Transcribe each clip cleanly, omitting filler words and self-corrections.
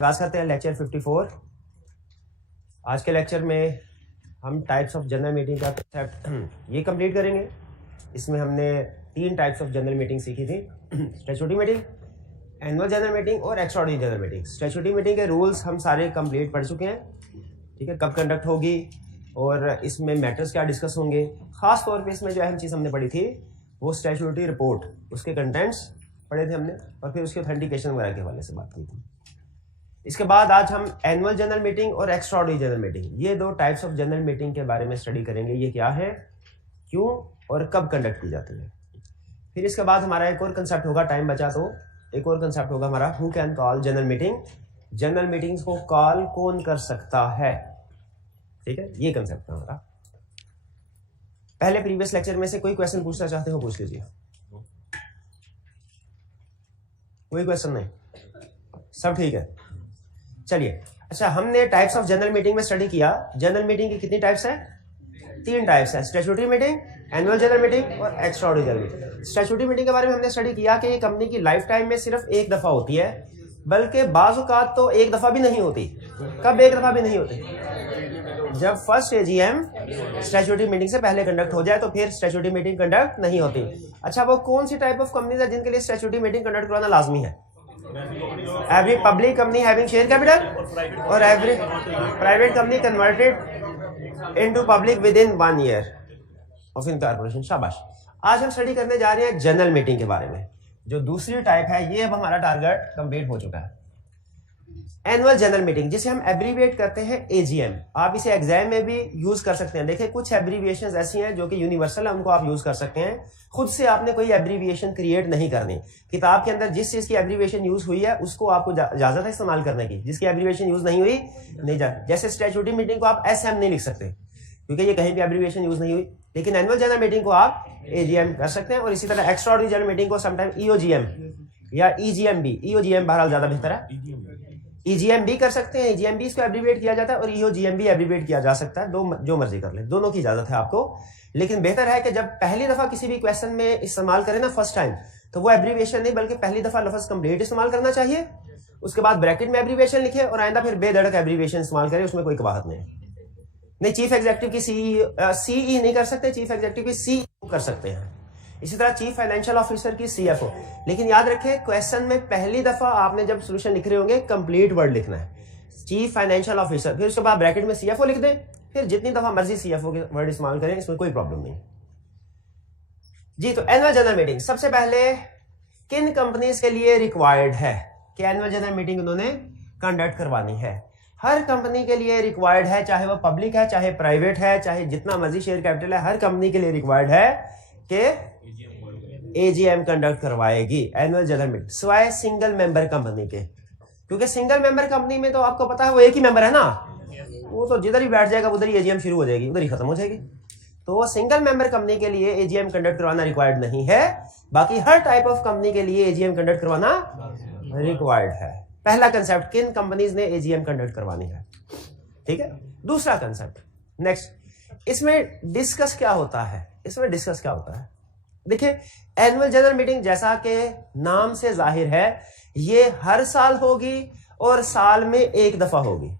आगाज करते हैं लेक्चर 54। आज के लेक्चर में हम टाइप्स ऑफ जनरल मीटिंग का कंसेप्ट ये कंप्लीट करेंगे। इसमें हमने 3 टाइप्स ऑफ जनरल मीटिंग सीखी थी, statutory meeting, annual general meeting और extraordinary general meeting. Statutory meeting के रूल्स हम सारे कंप्लीट पढ़ चुके हैं, ठीक है, कब कंडक्ट होगी और इसमें मैटर्स क्या डिस्कस होंगे। खास तौर पे इसमें जो अहम चीज़ हमने पढ़ी थी वो स्टैट्यूटरी रिपोर्ट, उसके कंटेंट्स पढ़े थे हमने और फिर उसके ऑथेंटिकेशन वगैरह के हवाले से बात की थी। इसके बाद आज हम एनुअल जनरल मीटिंग और एक्स्ट्राऑर्डिनरी जनरल मीटिंग, ये 2 टाइप्स ऑफ जनरल मीटिंग के बारे में स्टडी करेंगे। ये क्या है, क्यों और कब कंडक्ट की जाती है। फिर इसके बाद हमारा एक और कंसेप्ट होगा, टाइम बचा तो एक और कंसेप्ट होगा हमारा, who can call general meeting. General meetings को कॉल कौन कर सकता है, ठीक है, ये कंसेप्ट है हमारा। पहले प्रीवियस लेक्चर में से कोई क्वेश्चन पूछना चाहते हो पूछ लीजिए। कोई क्वेश्चन नहीं, सब ठीक है। चलिए, अच्छा, हमने टाइप्स ऑफ जनरल मीटिंग में स्टडी किया। जनरल मीटिंग की कितनी टाइप्स है? 3 टाइप्स है, statutory meeting, annual general meeting और extraordinary general meeting. Statutory meeting के बारे में हमने स्टडी किया कि ये कंपनी की लाइफ टाइम में सिर्फ एक दफा होती है, बल्कि बाज़ औक़ात तो एक दफा भी नहीं होती। कब एक दफा भी नहीं होती? जब फर्स्ट एजीएम स्टैट्यूटरी मीटिंग से पहले कंडक्ट हो जाए तो फिर स्टैट्यूटरी मीटिंग कंडक्ट नहीं होती। अच्छा, वो कौन सी टाइप ऑफ कंपनीज है जिनके लिए स्टैट्यूटरी मीटिंग कंडक्ट करवाना लाजमी है? Every public company having share capital और every private company converted into public within 1 year of incorporation. शाबाश। आज हम स्टडी करने जा रहे हैं जनरल मीटिंग के बारे में, जो दूसरी टाइप है। ये अब हमारा टारगेट कंप्लीट हो चुका है। एनुअल जनरल मीटिंग, जिसे हम एब्रीविएट करते हैं एजीएम। आप इसे एग्जाम में भी यूज कर सकते हैं। देखिए, कुछ एब्रीविएशंस ऐसी हैं जो कि यूनिवर्सल है, उनको आप यूज कर सकते हैं। खुद से आपने कोई एब्रीविएशन क्रिएट नहीं करनी। किताब के अंदर जिस चीज की एब्रीविएशन यूज हुई है उसको आपको इजाजत है इस्तेमाल करने की, जिसकी एब्रीविएशन यूज नहीं हुई नहीं जा। जैसे स्टैट्यूटरी मीटिंग को आप एसएम नहीं लिख सकते क्योंकि ये कहीं भी एब्रीविएशन यूज नहीं हुई, लेकिन एनुअल जनरल मीटिंग को आप एजीएम कर सकते हैं। और इसी तरह एक्स्ट्राऑर्डिनरी जनरल मीटिंग को समटाइम ईओजीएम या ईजीएम भी, ईओजीएम बहरहाल ज्यादा बेहतर है, ईजीएम भी कर सकते हैं। ईजीएम भी इसको एब्रीविएट किया जाता है और ईओजीएम भी एब्रीविएट किया जा सकता है। जो मर्जी कर ले, दोनों की इजाजत है आपको। लेकिन बेहतर है कि जब पहली दफा किसी भी क्वेश्चन में इस्तेमाल करें ना, फर्स्ट टाइम, तो वो एब्रीविएशन नहीं बल्कि पहली दफा लफ्ज कंप्लीट इस्तेमाल करना चाहिए। उसके बाद ब्रैकेट में एब्रीविएशन लिखे और आइंदा फिर बेधड़क एब्रीविएशन इस्तेमाल करें, उसमें कोई कबाहत नहीं। चीफ एग्जीक्यूटिव की सीई नहीं कर सकते, चीफ एग्जीक्यूटिव की सी कर सकते हैं। इसी तरह चीफ फाइनेंशियल ऑफिसर की सीएफओ। लेकिन याद रखें, क्वेश्चन में पहली दफा आपने जब सोल्यूशन लिख रहे होंगे कंप्लीट वर्ड लिखना है, चीफ फाइनेंशियल ऑफिसर, फिर उसके बाद ब्रैकेट में सीएफओ लिख दें, फिर जितनी दफा मर्जी सीएफओ के वर्ड इस्तेमाल करें, इसमें कोई प्रॉब्लम नहीं जी। तो एनुअल जनरल मीटिंग सबसे पहले किन कंपनीज के लिए रिक्वायर्ड है कि एनुअल जनरल मीटिंग उन्होंने कंडक्ट करवानी है? हर कंपनी के लिए रिक्वायर्ड है, चाहे वो पब्लिक है, चाहे प्राइवेट है, चाहे जितना मर्जी शेयर कैपिटल है, हर कंपनी के लिए रिक्वायर्ड है कि एजीएम कंडक्ट करवाएगी एनुअल जनरल मीटिंग, सिवाय सिंगल मेंबर कंपनी के। क्योंकि सिंगल मेंबर कंपनी में तो आपको पता है वो एक ही मेंबर है ना, वो तो जिधर ही बैठ जाएगा उधर ही एजीएम शुरू हो जाएगी, उधर ही खत्म हो जाएगी। तो वो सिंगल मेंबर कंपनी के लिए एजीएम कंडक्ट करवाना रिक्वायर्ड नहीं है। बाकी हर टाइप ऑफ कंपनी के लिए एजीएम कंडक्ट करवाना रिक्वायर्ड है। पहला कंसेप्ट, किन कंपनीज ने एजीएम कंडक्ट करवानी है, ठीक है। दूसरा कंसेप्ट, नेक्स्ट, इसमें डिस्कस क्या होता है? देखिए, एनुअल जनरल मीटिंग जैसा कि नाम से जाहिर है, ये हर साल होगी और साल में एक दफा होगी,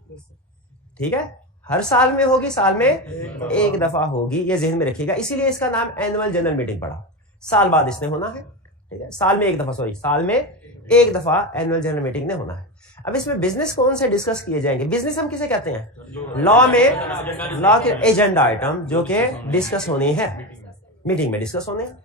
ठीक है। हर साल में होगी, साल में एक दफा होगी, ये ज़हन में रखिएगा। इसीलिए इसका नाम एनुअल जनरल मीटिंग पड़ा। साल बाद इसने होना है, ठीक है, साल में एक दफा एनुअल जनरल मीटिंग ने होना है। अब इसमें बिजनेस कौन से डिस्कस किए जाएंगे? बिजनेस हम किसे कहते हैं? लॉ के एजेंडा आइटम जो कि डिस्कस होने हैं, मीटिंग में डिस्कस होने हैं,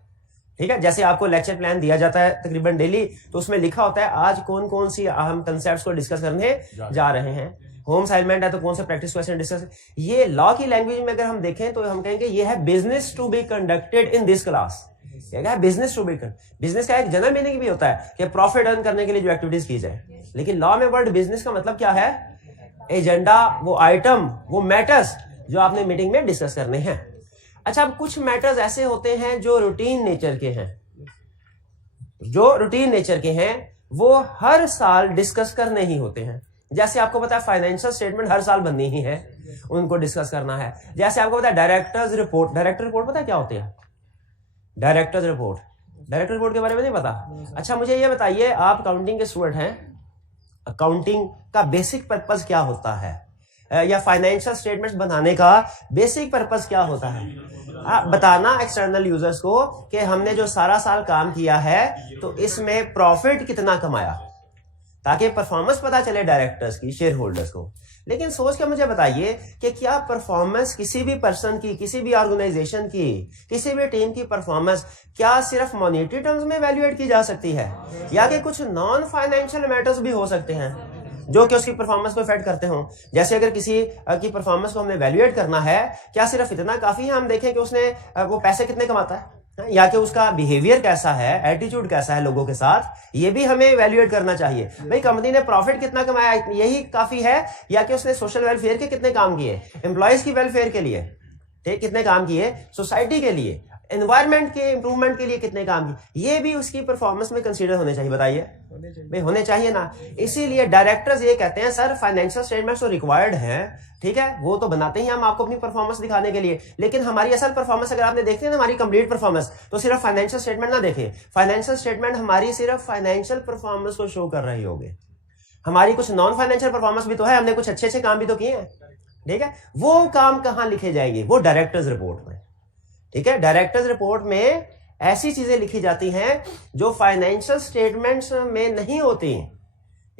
ठीक है। जैसे आपको लेक्चर प्लान दिया जाता है तकरीबन डेली, तो उसमें लिखा होता है आज कौन कौन सी अहम कंसेप्ट्स को डिस्कस करने जा रहे हैं। होम असाइनमेंट है तो कौन सा प्रैक्टिस क्वेश्चन डिस्कस। ये लॉ की लैंग्वेज में अगर हम देखें तो हम कहेंगे ये है business to be conducted in this class. क्या है? Business to be conducted. Business का एक जनरल मीनिंग भी होता है कि प्रॉफिट अर्न करने के लिए जो एक्टिविटीज की जाए, लेकिन लॉ में वर्ड बिजनेस का मतलब क्या है? एजेंडा, वो आइटम, वो मैटर्स जो आपने मीटिंग में डिस्कस करने हैं। अच्छा, अब कुछ मैटर्स ऐसे होते हैं जो रूटीन नेचर के हैं, वो हर साल डिस्कस करने ही होते हैं। जैसे आपको पता है फाइनेंशियल स्टेटमेंट हर साल बननी ही है, उनको डिस्कस करना है। जैसे आपको पता है डायरेक्टर्स रिपोर्ट पता है क्या होती है? डायरेक्टर्स रिपोर्ट के बारे में नहीं पता? अच्छा, मुझे ये बताइए, आप अकाउंटिंग के स्टूडेंट हैं, अकाउंटिंग का बेसिक पर्पस क्या होता है या फाइनेंशियल स्टेटमेंट्स बनाने का बेसिक पर्पस क्या होता है, बताना एक्सटर्नल यूजर्स को कि हमने जो सारा साल काम किया है तो इसमें प्रॉफिट कितना कमाया, ताकि परफॉर्मेंस पता चले डायरेक्टर्स की, शेयर होल्डर्स को। लेकिन सोच के मुझे बताइए कि क्या परफॉर्मेंस किसी भी पर्सन की, किसी भी ऑर्गेनाइजेशन की, किसी भी टीम की परफॉर्मेंस क्या सिर्फ मॉनेटरी टर्म्स में वैल्यूएट की जा सकती है, या कि कुछ नॉन फाइनेंशियल मैटर्स भी हो सकते हैं जो कि उसकी परफॉर्मेंस को इफेक्ट करते हों। जैसे अगर किसी की परफॉर्मेंस को हमने वैल्यूएट करना है, क्या सिर्फ इतना काफी है हम देखें कि उसने वो पैसे कितने कमाता है, या कि उसका बिहेवियर कैसा है, एटीट्यूड कैसा है लोगों के साथ, ये भी हमें इवैल्यूएट करना चाहिए। भाई कंपनी ने प्रॉफिट कितना कमाया यही काफी है, या कि उसने सोशल वेलफेयर के कितने काम किए, एम्प्लॉयज की वेलफेयर के लिए ठीक कितने काम किए, सोसाइटी के लिए, एनवायरमेंट के इंप्रूवमेंट के लिए कितने काम किए, ये भी उसकी परफॉर्मेंस में कंसीडर होने चाहिए। बताइए भाई होने चाहिए ना। इसीलिए डायरेक्टर्स ये कहते हैं सर फाइनेंशियल स्टेटमेंट्स तो रिक्वायर्ड हैं, ठीक है, वो तो बनाते ही हम आपको अपनी परफॉर्मेंस दिखाने के लिए, लेकिन हमारी असल परफॉर्मेंस अगर आपने देखते हैं ना, हमारी कंप्लीट परफॉर्मेंस, तो सिर्फ फाइनेंशियल स्टेटमेंट ना देखें। फाइनेंशियल स्टेटमेंट हमारी सिर्फ फाइनेंशियल परफॉर्मेंस को शो कर रही होगी, हमारी कुछ नॉन फाइनेंशियल परफॉर्मेंस भी तो है, हमने कुछ अच्छे अच्छे काम भी तो किए हैं, ठीक है। वो काम कहां लिखे जाएंगे, वो डायरेक्टर्स रिपोर्ट में, ठीक है। डायरेक्टर्स रिपोर्ट में ऐसी चीजें लिखी जाती हैं जो फाइनेंशियल स्टेटमेंट्स में नहीं होती,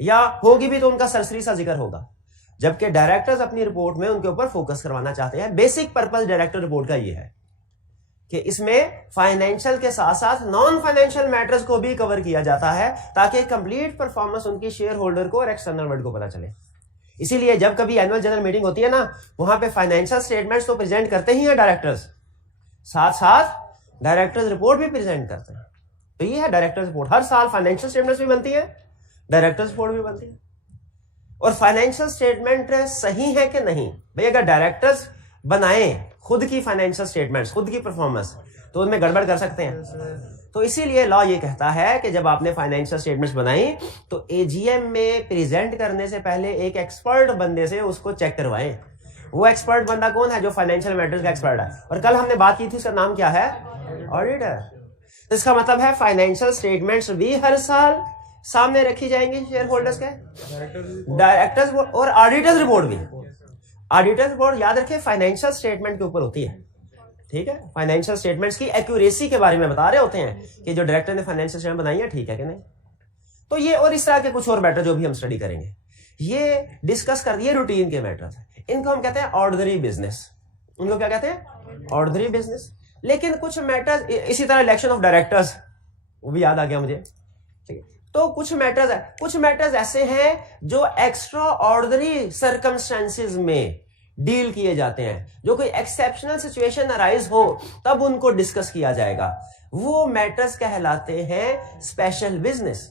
या होगी भी तो उनका सरसरी सा जिक्र होगा, जबकि डायरेक्टर्स अपनी रिपोर्ट में उनके ऊपर फोकस करवाना चाहते हैं। बेसिक पर्पस डायरेक्टर रिपोर्ट का यह है कि इसमें फाइनेंशियल के साथ साथ नॉन फाइनेंशियल मैटर्स को भी कवर किया जाता है, ताकि कंप्लीट परफॉर्मेंस उनकी शेयर होल्डर को और एक्सटर्नल वर्ल्ड को पता चले। इसीलिए जब कभी एनुअल जनरल मीटिंग होती है ना, वहां पे फाइनेंशियल स्टेटमेंट्स तो प्रेजेंट करते ही हैं डायरेक्टर्स, साथ साथ डायरेक्टर्स रिपोर्ट भी प्रेजेंट करते हैं। तो ये है डायरेक्टर्स रिपोर्ट। हर साल फाइनेंशियल स्टेटमेंट्स भी बनती है, डायरेक्टर्स रिपोर्ट भी बनती है। और फाइनेंशियल स्टेटमेंट सही है कि नहीं, भाई अगर डायरेक्टर्स बनाए खुद की फाइनेंशियल स्टेटमेंट्स, खुद की परफॉर्मेंस, तो उनमें गड़बड़ कर सकते हैं। तो इसीलिए लॉ ये कहता है कि जब आपने फाइनेंशियल स्टेटमेंट्स बनाई तो एजीएम में प्रेजेंट करने से पहले एक एक्सपर्ट बंदे से उसको चेक करवाएं। वो एक्सपर्ट बंदा कौन है, जो फाइनेंशियल मैटर्स का एक्सपर्ट है। और कल हमने बात की थी, उसका नाम क्या है, ऑडिटर। तो इसका मतलब है फाइनेंशियल स्टेटमेंट्स भी हर साल सामने रखी जाएंगी शेयर होल्डर्स के, डायरेक्टर्स और ऑडिटर्स रिपोर्ट भी। ऑडिटर्स रिपोर्ट याद रखें फाइनेंशियल स्टेटमेंट के ऊपर होती है, ठीक है। फाइनेंशियल स्टेटमेंट्स की एक्यूरेसी के बारे में बता रहे होते हैं कि जो डायरेक्टर ने फाइनेंशियल स्टेटमेंट बनाई है ठीक है कि नहीं। तो ये और इस तरह के कुछ और मैटर जो भी हम स्टडी करेंगे, ये डिस्कस कर दिए रूटीन के मैटर्स। इनको हम कहते हैं ऑर्डिनरी बिजनेस। उनको क्या कहते हैं, ऑर्डिनरी बिजनेस। लेकिन कुछ मैटर्स, इसी तरह इलेक्शन ऑफ डायरेक्टर्स, वो भी याद आ गया मुझे, ठीक है। तो कुछ मैटर्स ऐसे हैं जो एक्स्ट्रा ऑर्डिनरी सर्कमस्टेंसेस में डील किए जाते हैं, जो कोई एक्सेप्शनल सिचुएशन अराइज हो तब उनको डिस्कस किया जाएगा। वो मैटर्स कहलाते हैं स्पेशल बिजनेस।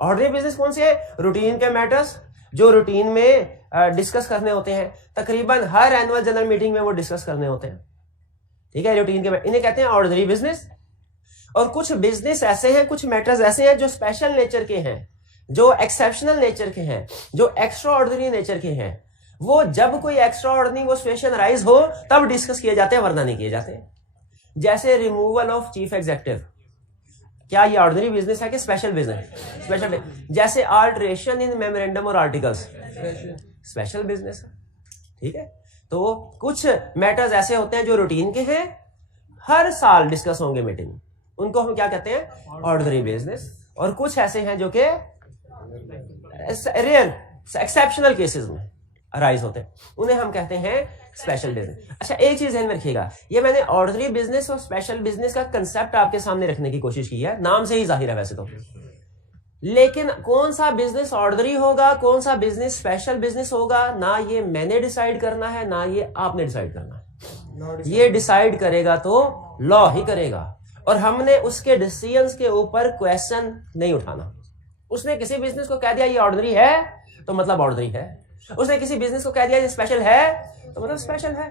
ऑर्डिनरी बिजनेस कौन से है, रूटीन के मैटर्स जो रूटीन में डिस्कस करने होते हैं, तकरीबन हर एनुअल जनरल मीटिंग में वो डिस्कस करने होते हैं, ठीक है। रूटीन के इन्हें कहते हैं ऑर्डिनरी बिजनेस। और कुछ बिजनेस ऐसे हैं, कुछ मैटर्स ऐसे हैं जो स्पेशल नेचर के हैं, जो एक्सेप्शनल नेचर के हैं, जो एक्स्ट्रा ऑर्डिनरी नेचर के हैं। वो जब कोई एक्स्ट्रा ऑर्डिनरी वो सिचुएशन राइज हो तब डिस्कस किए जाते हैं, वरना नहीं किए जाते। जैसे रिमूवल ऑफ चीफ एग्जीक्यूटिव, क्या ये ऑर्डिनरी बिजनेस है कि स्पेशल बिजनेस, स्पेशल। जैसे अल्टरेशन इन मेमोरेंडम और आर्टिकल्स, स्पेशल बिजनेस है, ठीक है। तो कुछ मैटर्स ऐसे होते हैं जो रूटीन के हैं, हर साल डिस्कस होंगे मीटिंग, उनको हम क्या कहते हैं, ऑर्डिनरी बिजनेस। और कुछ ऐसे हैं जो कि रेयर एक्सेप्शनल केसेस में अराइज होते हैं, उन्हें हम कहते हैं स्पेशल बिजनेस। अच्छा, एक चीज ध्यान में रखिएगा, ये मैंने ऑर्डिनरी बिजनेस और स्पेशल बिजनेस का कंसेप्ट आपके सामने रखने की कोशिश की है, नाम से ही जाहिर है वैसे तो, लेकिन कौन सा बिजनेस ऑर्डिनरी होगा, कौन सा बिजनेस स्पेशल बिजनेस होगा, ना ये मैंने डिसाइड करना है, ना ये आपने डिसाइड करना है। ये डिसाइड करेगा तो लॉ ही करेगा, और हमने उसके डिसीजंस के ऊपर क्वेश्चन नहीं उठाना। उसने किसी बिजनेस को कह दिया ये ऑर्डिनरी है तो मतलब ऑर्डिनरी है, उसने किसी बिजनेस को कह दिया ये स्पेशल है तो मतलब स्पेशल है,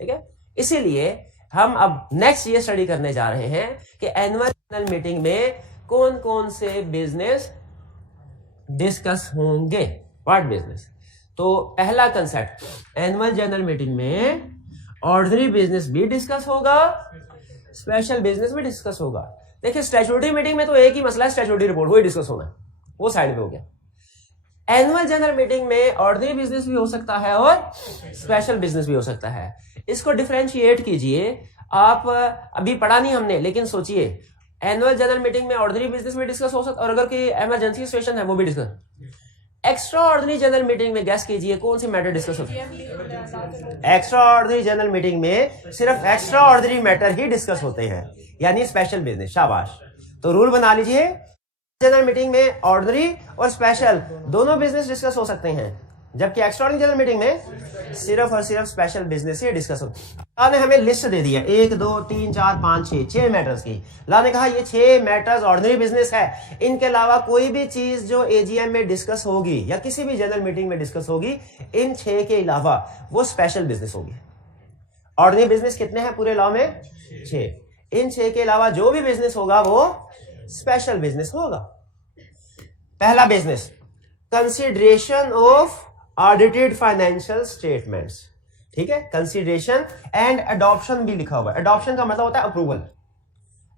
ठीक है। इसीलिए हम अब नेक्स्ट ये स्टडी करने जा रहे हैं कि एनुअल जनरल मीटिंग में कौन कौन से बिजनेस डिस्कस होंगे, व्हाट बिजनेस। तो पहला कंसेप्ट, एनुअल जनरल मीटिंग में ऑर्डिनरी बिजनेस भी डिस्कस होगा, स्पेशल बिजनेस भी डिस्कस होगा। देखिए स्टैट्यूटरी मीटिंग में तो एक ही मसला है, स्टैट्यूटरी रिपोर्ट, वही डिस्कस होना है, वो साइड पे हो गया। एनुअल जनरल मीटिंग में ऑर्डिनरी बिजनेस भी हो सकता है और स्पेशल बिजनेस भी हो सकता है। इसको डिफरेंशिएट कीजिए। आप अभी पढ़ा नहीं हमने, लेकिन सोचिए एनुअल जनरल मीटिंग में ऑर्डिनरी बिजनेस भी डिस्कस हो सकता है और अगर कोई इमरजेंसी सिचुएशन है वो भी discuss. Extra ordinary general meeting में गैस कीजिए कौन सी मैटर डिस्कस होती है। एक्स्ट्रा ऑर्डिनरी जनरल मीटिंग में सिर्फ एक्स्ट्रा ऑर्डिनरी मैटर ही डिस्कस होते हैं, यानी स्पेशल बिजनेस। शाबाश। तो रूल बना लीजिए, जनरल मीटिंग में ऑर्डिनरी और स्पेशल दोनों बिजनेस डिस्कस हो सकते हैं, जबकि एक्स्ट्रा ऑर्डिनरी जनरल मीटिंग में सिर्फ और सिर्फ स्पेशल बिजनेस ही डिस्कस होते। ला ने हमें लिस्ट दे दी है 1 2 3 4 5 6 मैटर्स की। ला ने कहा ये 6 मैटर्स ऑर्डिनरी बिजनेस है, इनके अलावा कोई भी चीज जो एजीएम में डिस्कस होगी या किसी भी जनरल मीटिंग में डिस्कस होगी, इन 6 के अलावा वो स्पेशल बिजनेस होगी। ऑर्डिनरी बिजनेस कितने हैं पूरे लॉ में? 6। इन 6 के अलावा जो भी बिजनेस होगा वो स्पेशल बिजनेस होगा। पहला business, consideration of audited financial statements. ठीक है, कंसिडरेशन एंड अडॉप्शन भी लिखा हुआ है। अडॉप्शन का मतलब होता है अप्रूवल।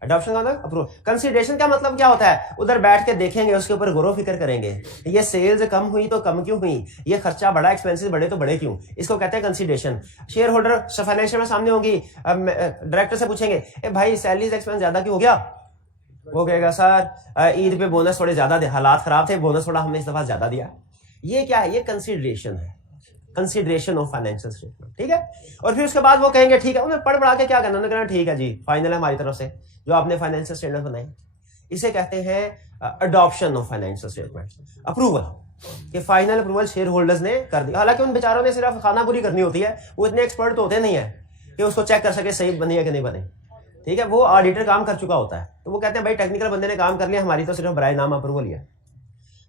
अडॉप्शन का मतलब अप्रूवल। कंसिडरेशन का मतलब क्या होता है? उधर बैठ के देखेंगे, उसके ऊपर गौर फिक्र करेंगे, ये सेल्स कम हुई तो कम क्यों हुई, ये खर्चा बढ़ा, एक्सपेंसेस बढ़े तो बढ़े क्यों, इसको कहते हैं कंसिडरेशन। शेयर होल्डर फाइनेंशियल में सामने होगी, डायरेक्टर से पूछेंगे ए भाई सैलरीज एक्सपेंस ज्यादा क्यों हो गया? वो कहेगा सर ईद पे बोनस थोड़े ज्यादा, हालात खराब थे, बोनस थोड़ा हमने इस दफा ज्यादा दिया। ये क्या है? ये कंसिडरेशन है, कंसिडरेशन ऑफ फाइनेंशियल स्टेटमेंट। ठीक है, और फिर उसके बाद वो कहेंगे ठीक है, उन्हें पढ़ पढ़ा के क्या करना, उन्होंने कहना ठीक है जी फाइनल है हमारी तरफ से जो आपने फाइनेंशियल स्टेटमेंट बनाई। इसे कहते हैं adoption of financial statement, approval. कि फाइनल अप्रूवल शेयर होल्डर्स ने कर दिया। हालांकि उन बेचारों ने सिर्फ खाना पूरी करनी होती है, वो इतने एक्सपर्ट तो होते नहीं है कि उसको चेक कर सके सही बनी है कि नहीं बने। ठीक है, वो ऑडिटर काम कर चुका होता है, तो वो कहते हैं भाई टेक्निकल बंदे ने काम कर लिया, हमारी तो सिर्फ बराए नाम अप्रूवल ही है।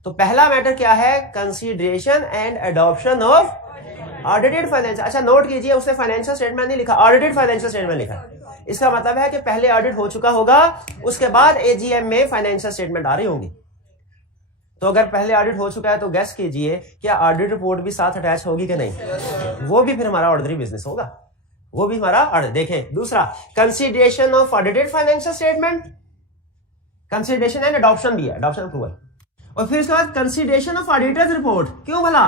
तो पहला मैटर क्या है? Consideration and adoption of audited financial. अच्छा नोट कीजिए, उसने फाइनेंशियल स्टेटमेंट नहीं लिखा, ऑडिटेड फाइनेंशियल स्टेटमेंट लिखा। इसका मतलब है कि पहले ऑडिट हो चुका होगा, उसके बाद एजीएम में फाइनेंशियल स्टेटमेंट आ रही होंगी। तो अगर पहले ऑडिट हो चुका है तो गेस कीजिए क्या ऑडिट रिपोर्ट भी साथ अटैच होगी कि नहीं? वो भी फिर हमारा ऑर्डिनरी बिजनेस होगा, वो भी हमारा ऑडिट। देखें दूसरा, consideration of audited financial statement, consideration and adoption भी है, अडॉप्शन अप्रूवल। और फिर उसके बाद कंसीडरेशन ऑफ ऑडिटर्स रिपोर्ट। क्यों भला?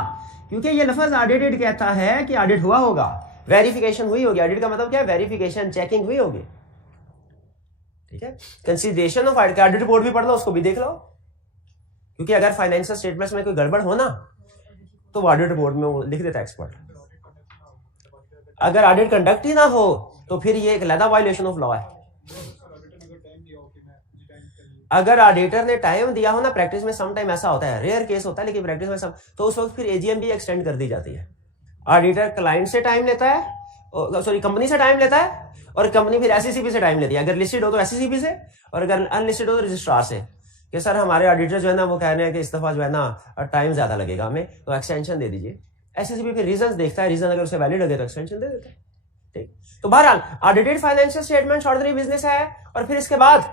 क्योंकि ये लफ्ज ऑडिटेड कहता है कि ऑडिट हुआ होगा, वेरिफिकेशन हुई होगी। ऑडिट का मतलब क्या है? वेरिफिकेशन, चेकिंग हुई होगी। ठीक है, कंसीडरेशन ऑफ ऑडिट रिपोर्ट भी पढ़ लो, उसको भी देख लो, क्योंकि अगर फाइनेंशियल स्टेटमेंट्स में कोई गड़बड़ हो ना तो ऑडिट रिपोर्ट में वो लिख देता है एक्सपर्ट। अगर ऑडिट कंडक्ट ही ना हो तो फिर ये एक अलग वायलेशन ऑफ लॉ है। अगर ऑडिटर ने टाइम दिया हो ना, प्रैक्टिस में सम टाइम ऐसा होता है, रेयर केस होता है लेकिन प्रैक्टिस में तो उस वक्त फिर एजीएम भी एक्सटेंड कर दी जाती है। ऑडिटर क्लाइंट से टाइम लेता है, सॉरी कंपनी से टाइम लेता है, और कंपनी फिर एससीसीबी से टाइम लेती है। अगर लिस्टेड हो तो एससीसीबी से, और अगर अनलिस्टेड हो तो रजिस्ट्रार से, कि सर हमारे ऑडिटर जो है ना वो कह रहे हैं कि इस दफा जो है ना टाइम ज्यादा लगेगा हमें, तो एक्सटेंशन दे दीजिए। एससीसीबी फिर रीजन देखता है, रीजन अगर उसे वैलिड लगे तो एक्सटेंशन दे देता है। ठीक, तो बहरहाल audited financial statement ordinary business है। और फिर इसके बाद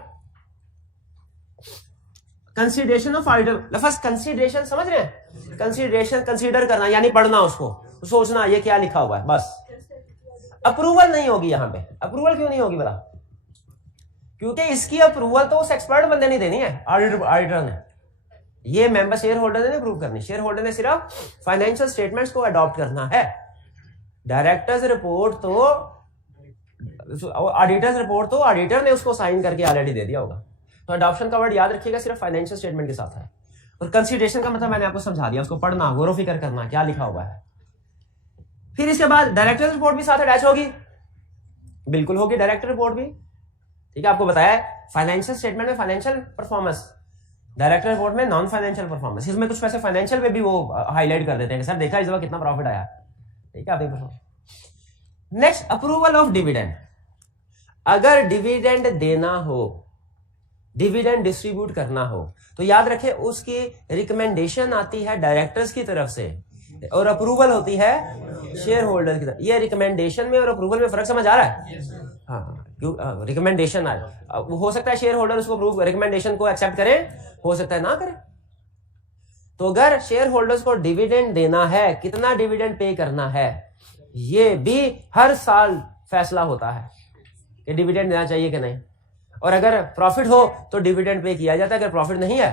कंसीडरेशन ऑफ ऑडिटर। लफ्ज कंसीडरेशन समझ रहे हैं? कंसीडरेशन, कंसीडर करना यानी पढ़ना, उसको सोचना ये क्या लिखा हुआ है, बस। अप्रूवल नहीं होगी यहां पे। अप्रूवल क्यों नहीं होगी भला? क्योंकि इसकी अप्रूवल तो उस एक्सपर्ट बंदे ने देनी है, ऑडिटर ने। ये मेंबर शेयर होल्डर ने अप्रूव करनी। शेयर होल्डर ने सिर्फ फाइनेंशियल स्टेटमेंट्स को अडॉप्ट करना है। डायरेक्टर्स रिपोर्ट तो, ऑडिटर्स रिपोर्ट तो ऑडिटर ने उसको साइन करके ऑलरेडी दे दिया होगा। तो अडॉप्शन का वर्ड याद रखिएगा, सिर्फ फाइनेंशियल स्टेटमेंट के साथ है। और कंसीडरेशन का मतलब मैंने आपको समझा दिया, उसको पढ़ना, गौर फिक्र करना क्या लिखा हुआ है। फिर इसके बाद डायरेक्टर्स रिपोर्ट भी साथ अटैच होगी, बिल्कुल होगी डायरेक्टर रिपोर्ट भी। ठीक है, आपको बताया फाइनेंशियल स्टेटमेंट में फाइनेंशियल परफॉर्मेंस, डायरेक्टर रिपोर्ट में नॉन फाइनेंशियल परफॉर्मेंस। इसमें कुछ पैसे फाइनेंशियल में भी वो हाईलाइट कर देते हैं कि सर देखा इस दफा कितना प्रॉफिट आया। ठीक है, आप नेक्स्ट, अप्रूवल ऑफ डिविडेंड। अगर डिविडेंड देना हो, डिविडेंड डिस्ट्रीब्यूट करना हो, तो याद रखें उसकी रिकमेंडेशन आती है डायरेक्टर्स की तरफ से और अप्रूवल होती है शेयर होल्डर की तरफ। ये रिकमेंडेशन में और अप्रूवल में फर्क समझ आ रहा है? हाँ, क्यों रिकमेंडेशन आए, हो सकता है शेयर होल्डर उसको अप्रूव, रिकमेंडेशन को एक्सेप्ट करें, हो सकता है ना करें। तो अगर शेयर होल्डर्स को डिविडेंड देना है, कितना डिविडेंड पे करना है, ये भी हर साल फैसला होता है कि डिविडेंड देना चाहिए कि नहीं। और अगर प्रॉफिट हो तो डिविडेंड पे किया जाता है, अगर प्रॉफिट नहीं है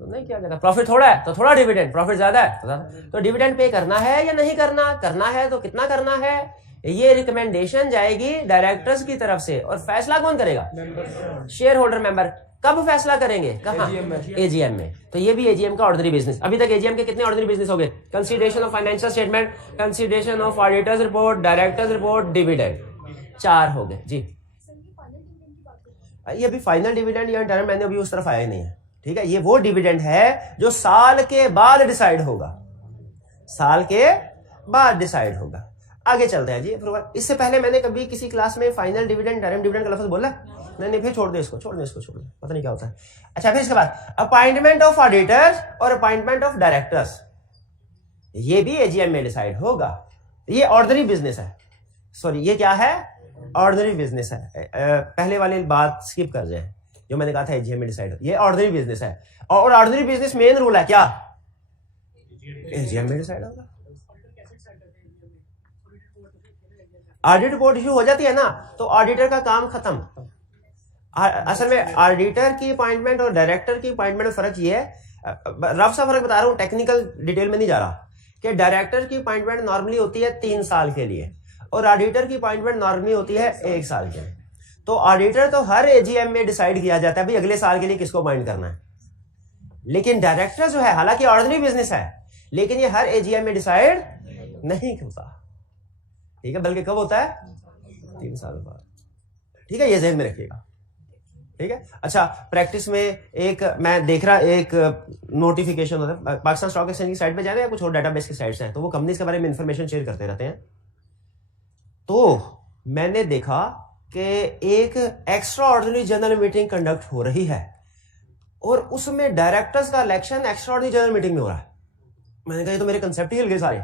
तो नहीं किया जाएगा। प्रॉफिट थोड़ा है तो थोड़ा डिविडेंड, प्रॉफिट ज्यादा है तो ज्यादा। तो डिविडेंड पे करना है या नहीं करना, करना है तो कितना करना है, ये रिकमेंडेशन जाएगी डायरेक्टर्स की तरफ से। और फैसला कौन करेगा, शेयर होल्डर मेंबर। कब फैसला करेंगे, कहाँ, एजीएम में। तो ये भी एजीएम का ऑर्डिनरी बिजनेस। अभी तक एजीएम के कितने ऑर्डिनरी बिजनेस हो गए, consideration of financial statement, consideration of auditors report, directors report, dividend, 4 हो गए जी। ये अभी फाइनल डिविडेंड या इंटरम मैंने अभी उस तरफ आया ही नहीं है, ठीक है। ये वो डिविडेंड है जो साल के बाद डिसाइड होगा, साल के बाद डिसाइड होगा। आगे चलते हैं जी। इससे पहले मैंने कभी किसी क्लास में फाइनल डिविडेंड, इंटरम डिविडेंड का लफ्ज बोला नहीं, फिर छोड़ दे इसको, छोड़ दे, पता नहीं क्या होता है। अच्छा, फिर इसके बाद अपॉइंटमेंट ऑफ ऑडिटर्स और अपॉइंटमेंट ऑफ डायरेक्टर्स, ये भी एजीएम में डिसाइड होगा। ये ऑर्डिनरी बिजनेस है, सॉरी ये क्या है, ऑर्डिनरी बिजनेस है। पहले वाली बात स्किप कर जाए जो मैंने कहा था एजीएम में डिसाइड, ये ऑर्डिनरी बिजनेस है। और ऑर्डिनरी बिजनेस मेन रूल है क्या, एजीएम में डिसाइड होगा। ऑडिट रिपोर्ट इशू हो जाती है ना तो ऑडिटर का काम खत्म। असल में ऑडिटर की अपॉइंटमेंट और डायरेक्टर की अपॉइंटमेंट में फर्क ये है, रफ सा फर्क बता रहा हूं, टेक्निकल डिटेल में नहीं जा रहा, कि डायरेक्टर की अपॉइंटमेंट नॉर्मली होती है 3 साल के लिए और ऑडिटर की अपॉइंटमेंट नॉर्मली होती है 1 साल के लिए। तो ऑडिटर तो हर एजीएम में डिसाइड किया जाता है भाई अगले साल के लिए किसको अपॉइंट करना है, लेकिन डायरेक्टर जो है हालांकि ऑर्डिनरी बिजनेस है लेकिन ये हर एजीएम में डिसाइड नहीं होता, ठीक है, बल्कि कब होता है, 3 साल बाद, ठीक है, ये ज़हन में रखिएगा, ठीक है। अच्छा, प्रैक्टिस में एक मैं देख रहा, एक नोटिफिकेशन होता है पाकिस्तान स्टॉक एक्सचेंज की साइट पे जाना या कुछ और डाटाबेस की साइट्स हैं, तो वो कंपनीज के बारे में इंफॉर्मेशन शेयर करते रहते हैं। तो मैंने देखा कि एक extra ordinary general meeting conduct हो रही है और उसमें डायरेक्टर्स का election extra ordinary general meeting में हो रहा है। मैंने कहा ये तो मेरे कंसेप्ट ही हिल गए सारे,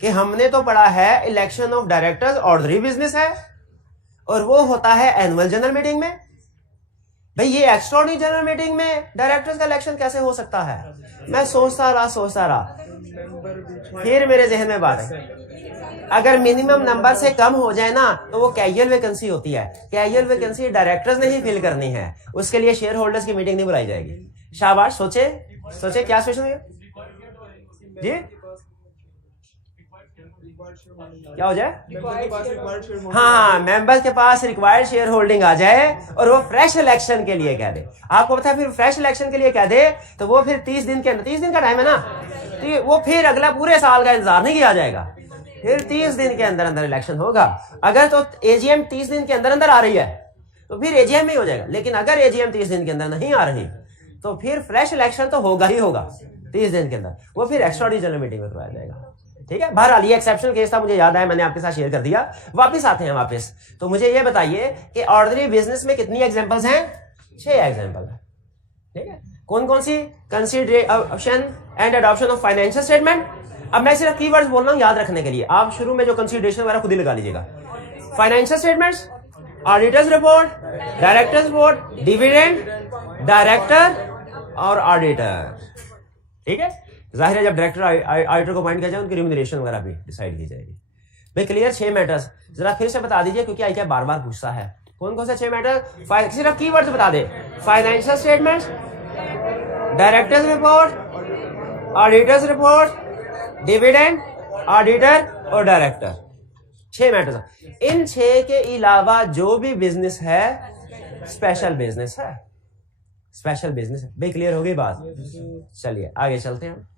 कि हमने तो पढ़ा है election of directors ordinary business है और वो होता है एनुअल जनरल मीटिंग में। भाई ये एक्स्ट्राऑर्डिनरी जनरल मीटिंग में डायरेक्टर्स का इलेक्शन कैसे हो सकता है? मैं सोचता रहा, फिर मेरे जहन में बात है, अगर मिनिमम नंबर से कम हो जाए ना तो वो कैजुअल वैकेंसी होती है। कैजुअल वैकेंसी डायरेक्टर्स ने ही फिल करनी है, उसके लिए शेयर होल्डर्स की मीटिंग नहीं बुलाई जाएगी। शाबाश, सोचे क्या सोचें जी, क्या हो जाए, हाँ, मेंबर्स के पास रिक्वायर्ड शेयर होल्डिंग आ जाए और वो फ्रेश इलेक्शन के लिए कह दे। आपको पता है फिर फ्रेश इलेक्शन के लिए कह दे तो वो फिर 30 दिन के, 30 दिन का टाइम है ना, तो वो फिर अगला पूरे साल का इंतजार नहीं किया जाएगा, फिर 30 दिन के अंदर अंदर इलेक्शन होगा। अगर तो एजीएम 30 दिन के अंदर अंदर आ रही है तो फिर एजीएम में ही हो जाएगा, लेकिन अगर एजीएम 30 दिन के अंदर नहीं आ रही तो फिर फ्रेश इलेक्शन तो होगा ही होगा 30 दिन के अंदर, वो फिर एक्स्ट्राऑर्डिनरी जनरल मीटिंग में करवाया जाएगा, ठीक है। बहरहाल ये एक्सेप्शनल केस था, मुझे याद आया, मैंने आपके साथ शेयर कर दिया। वापस आते हैं वापस, तो मुझे ये बताइए कि ऑर्डिनरी बिजनेस में कितनी एग्जांपल्स हैं? 6 एग्जांपल है, ठीक है। कौन कौन सी? Consideration and adoption of financial statement. अब मैं सिर्फ कीवर्ड्स बोल रहा हूं याद रखने के लिए, आप शुरू में जो कंसीडरेशन वगैरह खुद ही लगा लीजिएगा। Financial statements, auditors report, directors report, dividend, director और ऑडिटर, ठीक है। जाहिर है जब डायरेक्टर ऑडिटर को अपॉइंट किया जाए उनकी रिम्यूनरेशन वगैरह भी डिसाइड की जाएगी। भाई क्लियर? 6 मैटर्स जरा फिर से बता दीजिए क्योंकि आई क्या बार बार पूछता है। कौन कौन से 6 मैटर? सिर्फ कीवर्ड्स बता दे। Financial statements, directors report, auditors report, dividend, auditor और डायरेक्टर, 6 मैटर्स। इन 6 के अलावा जो भी बिजनेस है स्पेशल बिजनेस है, स्पेशल बिजनेस है। भाई क्लियर हो गई बात? चलिए आगे चलते हैं।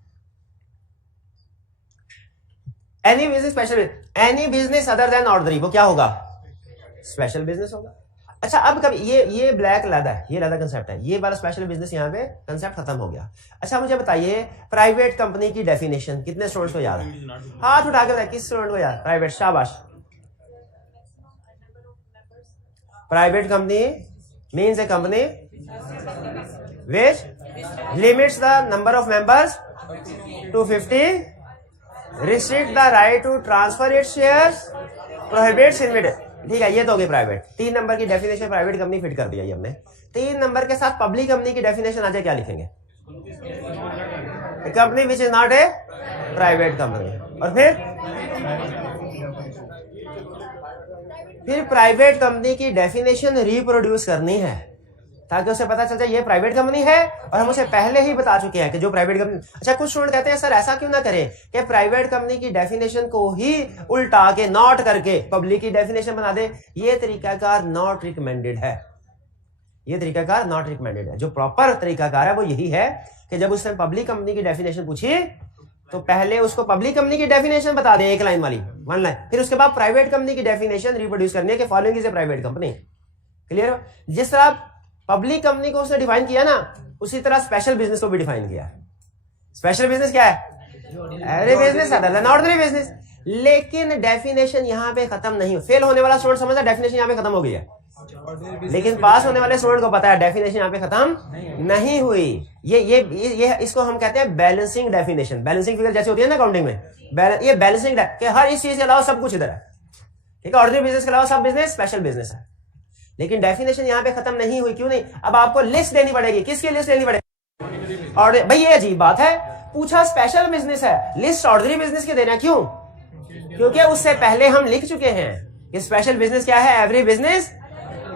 Any business special, any business other than ordinary, वो क्या होगा? स्पेशल बिजनेस होगा। अच्छा, अब कभी ये ब्लैक लैदा है, ये लैदा कंसेप्ट है, ये वाला स्पेशल बिजनेस यहाँ पे कंसेप्ट खत्म हो गया। अच्छा मुझे बताइए प्राइवेट कंपनी की डेफिनेशन कितने स्टूडेंट्स को याद है? हाथ उठा के बताइए किस स्टूडेंट को याद? प्राइवेट, शाबाश। Private company means A company which limits the number of members to 50, restrict the right to transfer its shares, prohibits invitation, ठीक है, ये तो होगी प्राइवेट। 3 नंबर की डेफिनेशन प्राइवेट कंपनी फिट कर दिया ये हमने। 3 नंबर के साथ पब्लिक कंपनी की डेफिनेशन आ जाए, क्या लिखेंगे? Company which is not a private company. और फिर प्राइवेट कंपनी की डेफिनेशन रिप्रोड्यूस करनी है ताकि उसे पता चल जाए ये प्राइवेट कंपनी है और हम उसे पहले ही बता चुके हैं कि जो प्राइवेट कंपनी। अच्छा, कुछ स्टूडेंट कहते हैं सर ऐसा क्यों ना करें कि प्राइवेट कंपनी की डेफिनेशन को ही उल्टा के नॉट करके पब्लिक की डेफिनेशन बना दे। ये तरीकाकार नॉट रिकमेंडेड है, ये तरीकाकार नॉट रिकमेंडेड है। जो प्रॉपर तरीकाकार है वो यही है कि जब उसने पब्लिक कंपनी की डेफिनेशन पूछी तो पहले उसको पब्लिक कंपनी की डेफिनेशन बता दें, एक लाइन वाली, 1 लाइन, फिर उसके बाद प्राइवेट कंपनी की डेफिनेशन रिप्रोड्यूस करनी है कि following is a private company. Clear हो? जिस तरह पब्लिक कंपनी को उसने डिफाइन किया ना, उसी तरह स्पेशल बिजनेस को भी डिफाइन किया। स्पेशल बिजनेस क्या है? Every business other than ordinary business. लेकिन डेफिनेशन यहां पे खत्म नहीं हो। फेल होने वाला स्टूडेंट समझता है डेफिनेशन यहां पे खत्म हो गई है, लेकिन पास होने वाले स्टूडेंट को पता है डेफिनेशन यहां पे खत्म नहीं हुई। ये इसको हम कहते हैं बैलेंसिंग डेफिनेशन। बैलेंसिंग फिगर जैसे होती है ना अकाउंटिंग में, ये बैलेंसिंग कि हर इस चीज के अलावा सब कुछ इधर है, ठीक है। ऑर्डिनरी बिजनेस के अलावा सब बिजनेस स्पेशल बिजनेस है, लेकिन डेफिनेशन यहां पे खत्म नहीं हुई। क्यों नहीं? अब आपको लिस्ट देनी पड़ेगी। किसकी लिस्ट देनी पड़ेगी? और भाई ये अजीब बात है, पूछा स्पेशल बिजनेस है, लिस्ट ऑर्डिनरी बिजनेस की देना। क्यों? क्योंकि उससे पहले हम लिख चुके हैं कि स्पेशल बिजनेस क्या है? Every business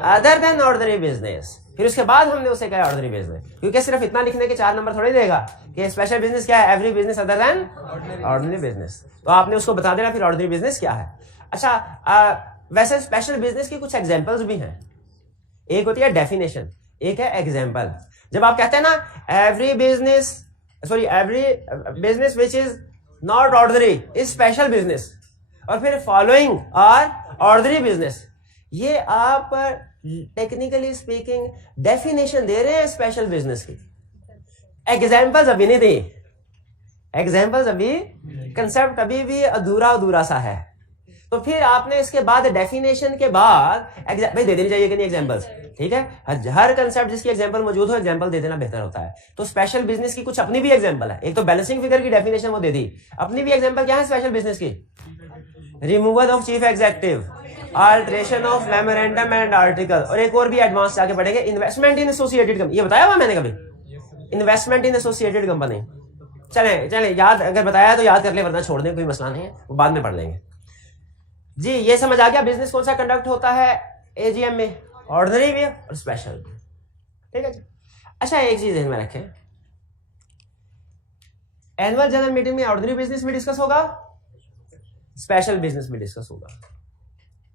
other than ordinary business. फिर उसके बाद हमने उसे कहा ऑर्डिनरी बिजनेस, क्योंकि सिर्फ इतना लिखने के 4 नंबर थोड़ी देगा कि स्पेशल बिजनेस क्या है? Every business other than ordinary business. तो आपने उसको बता देना फिर ऑर्डिनरी बिजनेस क्या है। अच्छा, वैसे स्पेशल बिजनेस की कुछ एग्जांपल्स भी हैं। एक होती है डेफिनेशन, एक है एग्जांपल। जब आप कहते हैं ना every business which is not ordinary is special business, और फिर फॉलोइंग आर ऑर्डिनरी बिजनेस, ये आप टेक्निकली स्पीकिंग डेफिनेशन दे रहे हैं स्पेशल बिजनेस की। एग्जांपल्स अभी नहीं दी, एग्जांपल्स अभी, कंसेप्ट अभी भी अधूरा सा है। तो फिर आपने इसके बाद डेफिनेशन के बाद भाई दे देनी चाहिए कि नहीं एग्जांपल्स, ठीक है। हर कंसेप्ट जिसकी एग्जांपल मौजूद हो एग्जांपल दे देना बेहतर होता है। तो स्पेशल बिजनेस की कुछ अपनी भी एग्जांपल है। एक तो बैलेंसिंग फिगर की डेफिनेशन वो दे दी, अपनी भी एग्जांपल क्या है स्पेशल बिजनेस की? Removal of chief executive, alteration of memorandum and article, और एक और भी एडवांस जाके पढ़ेंगे, इन्वेस्टमेंट इन एसोसिएटेड कंपनी। ये बताया हुआ मैंने कभी? इन्वेस्टमेंट इन एसोसिएटेड कंपनी। चले याद, अगर बताया तो याद कर ले, वरना छोड़ दें, कोई मसला नहीं है, वो बाद में पढ़ लेंगे जी। ये समझ आ गया बिजनेस कौन सा कंडक्ट होता है एजीएम में? ऑर्डिनरी भी और स्पेशल भी, ठीक है जी। अच्छा, एक चीज ध्यान में रखें, एनुअल जनरल मीटिंग में ऑर्डिनरी बिजनेस भी डिस्कस होगा, स्पेशल बिजनेस भी डिस्कस होगा।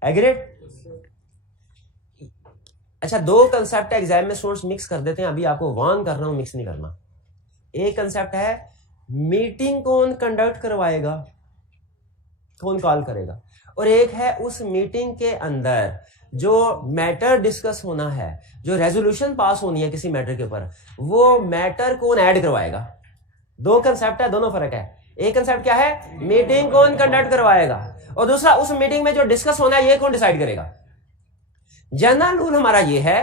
एग्रीड? अच्छा, 2 कंसेप्ट एग्जाम में स्टूडेंट्स मिक्स कर देते हैं, अभी आपको वार्न कर रहा हूं मिक्स नहीं करना। एक कंसेप्ट है मीटिंग कौन कंडक्ट करवाएगा, कौन कॉल करेगा, और एक है उस मीटिंग के अंदर जो मैटर डिस्कस होना है, जो रेजोल्यूशन पास होनी है किसी मैटर के ऊपर, वो मैटर कौन ऐड करवाएगा। 2 कंसेप्ट है, दोनों फर्क है। एक कंसेप्ट क्या है? मीटिंग कौन कंडक्ट करवाएगा, और दूसरा उस मीटिंग में जो डिस्कस होना है ये कौन डिसाइड करेगा। जनरल रूल हमारा ये है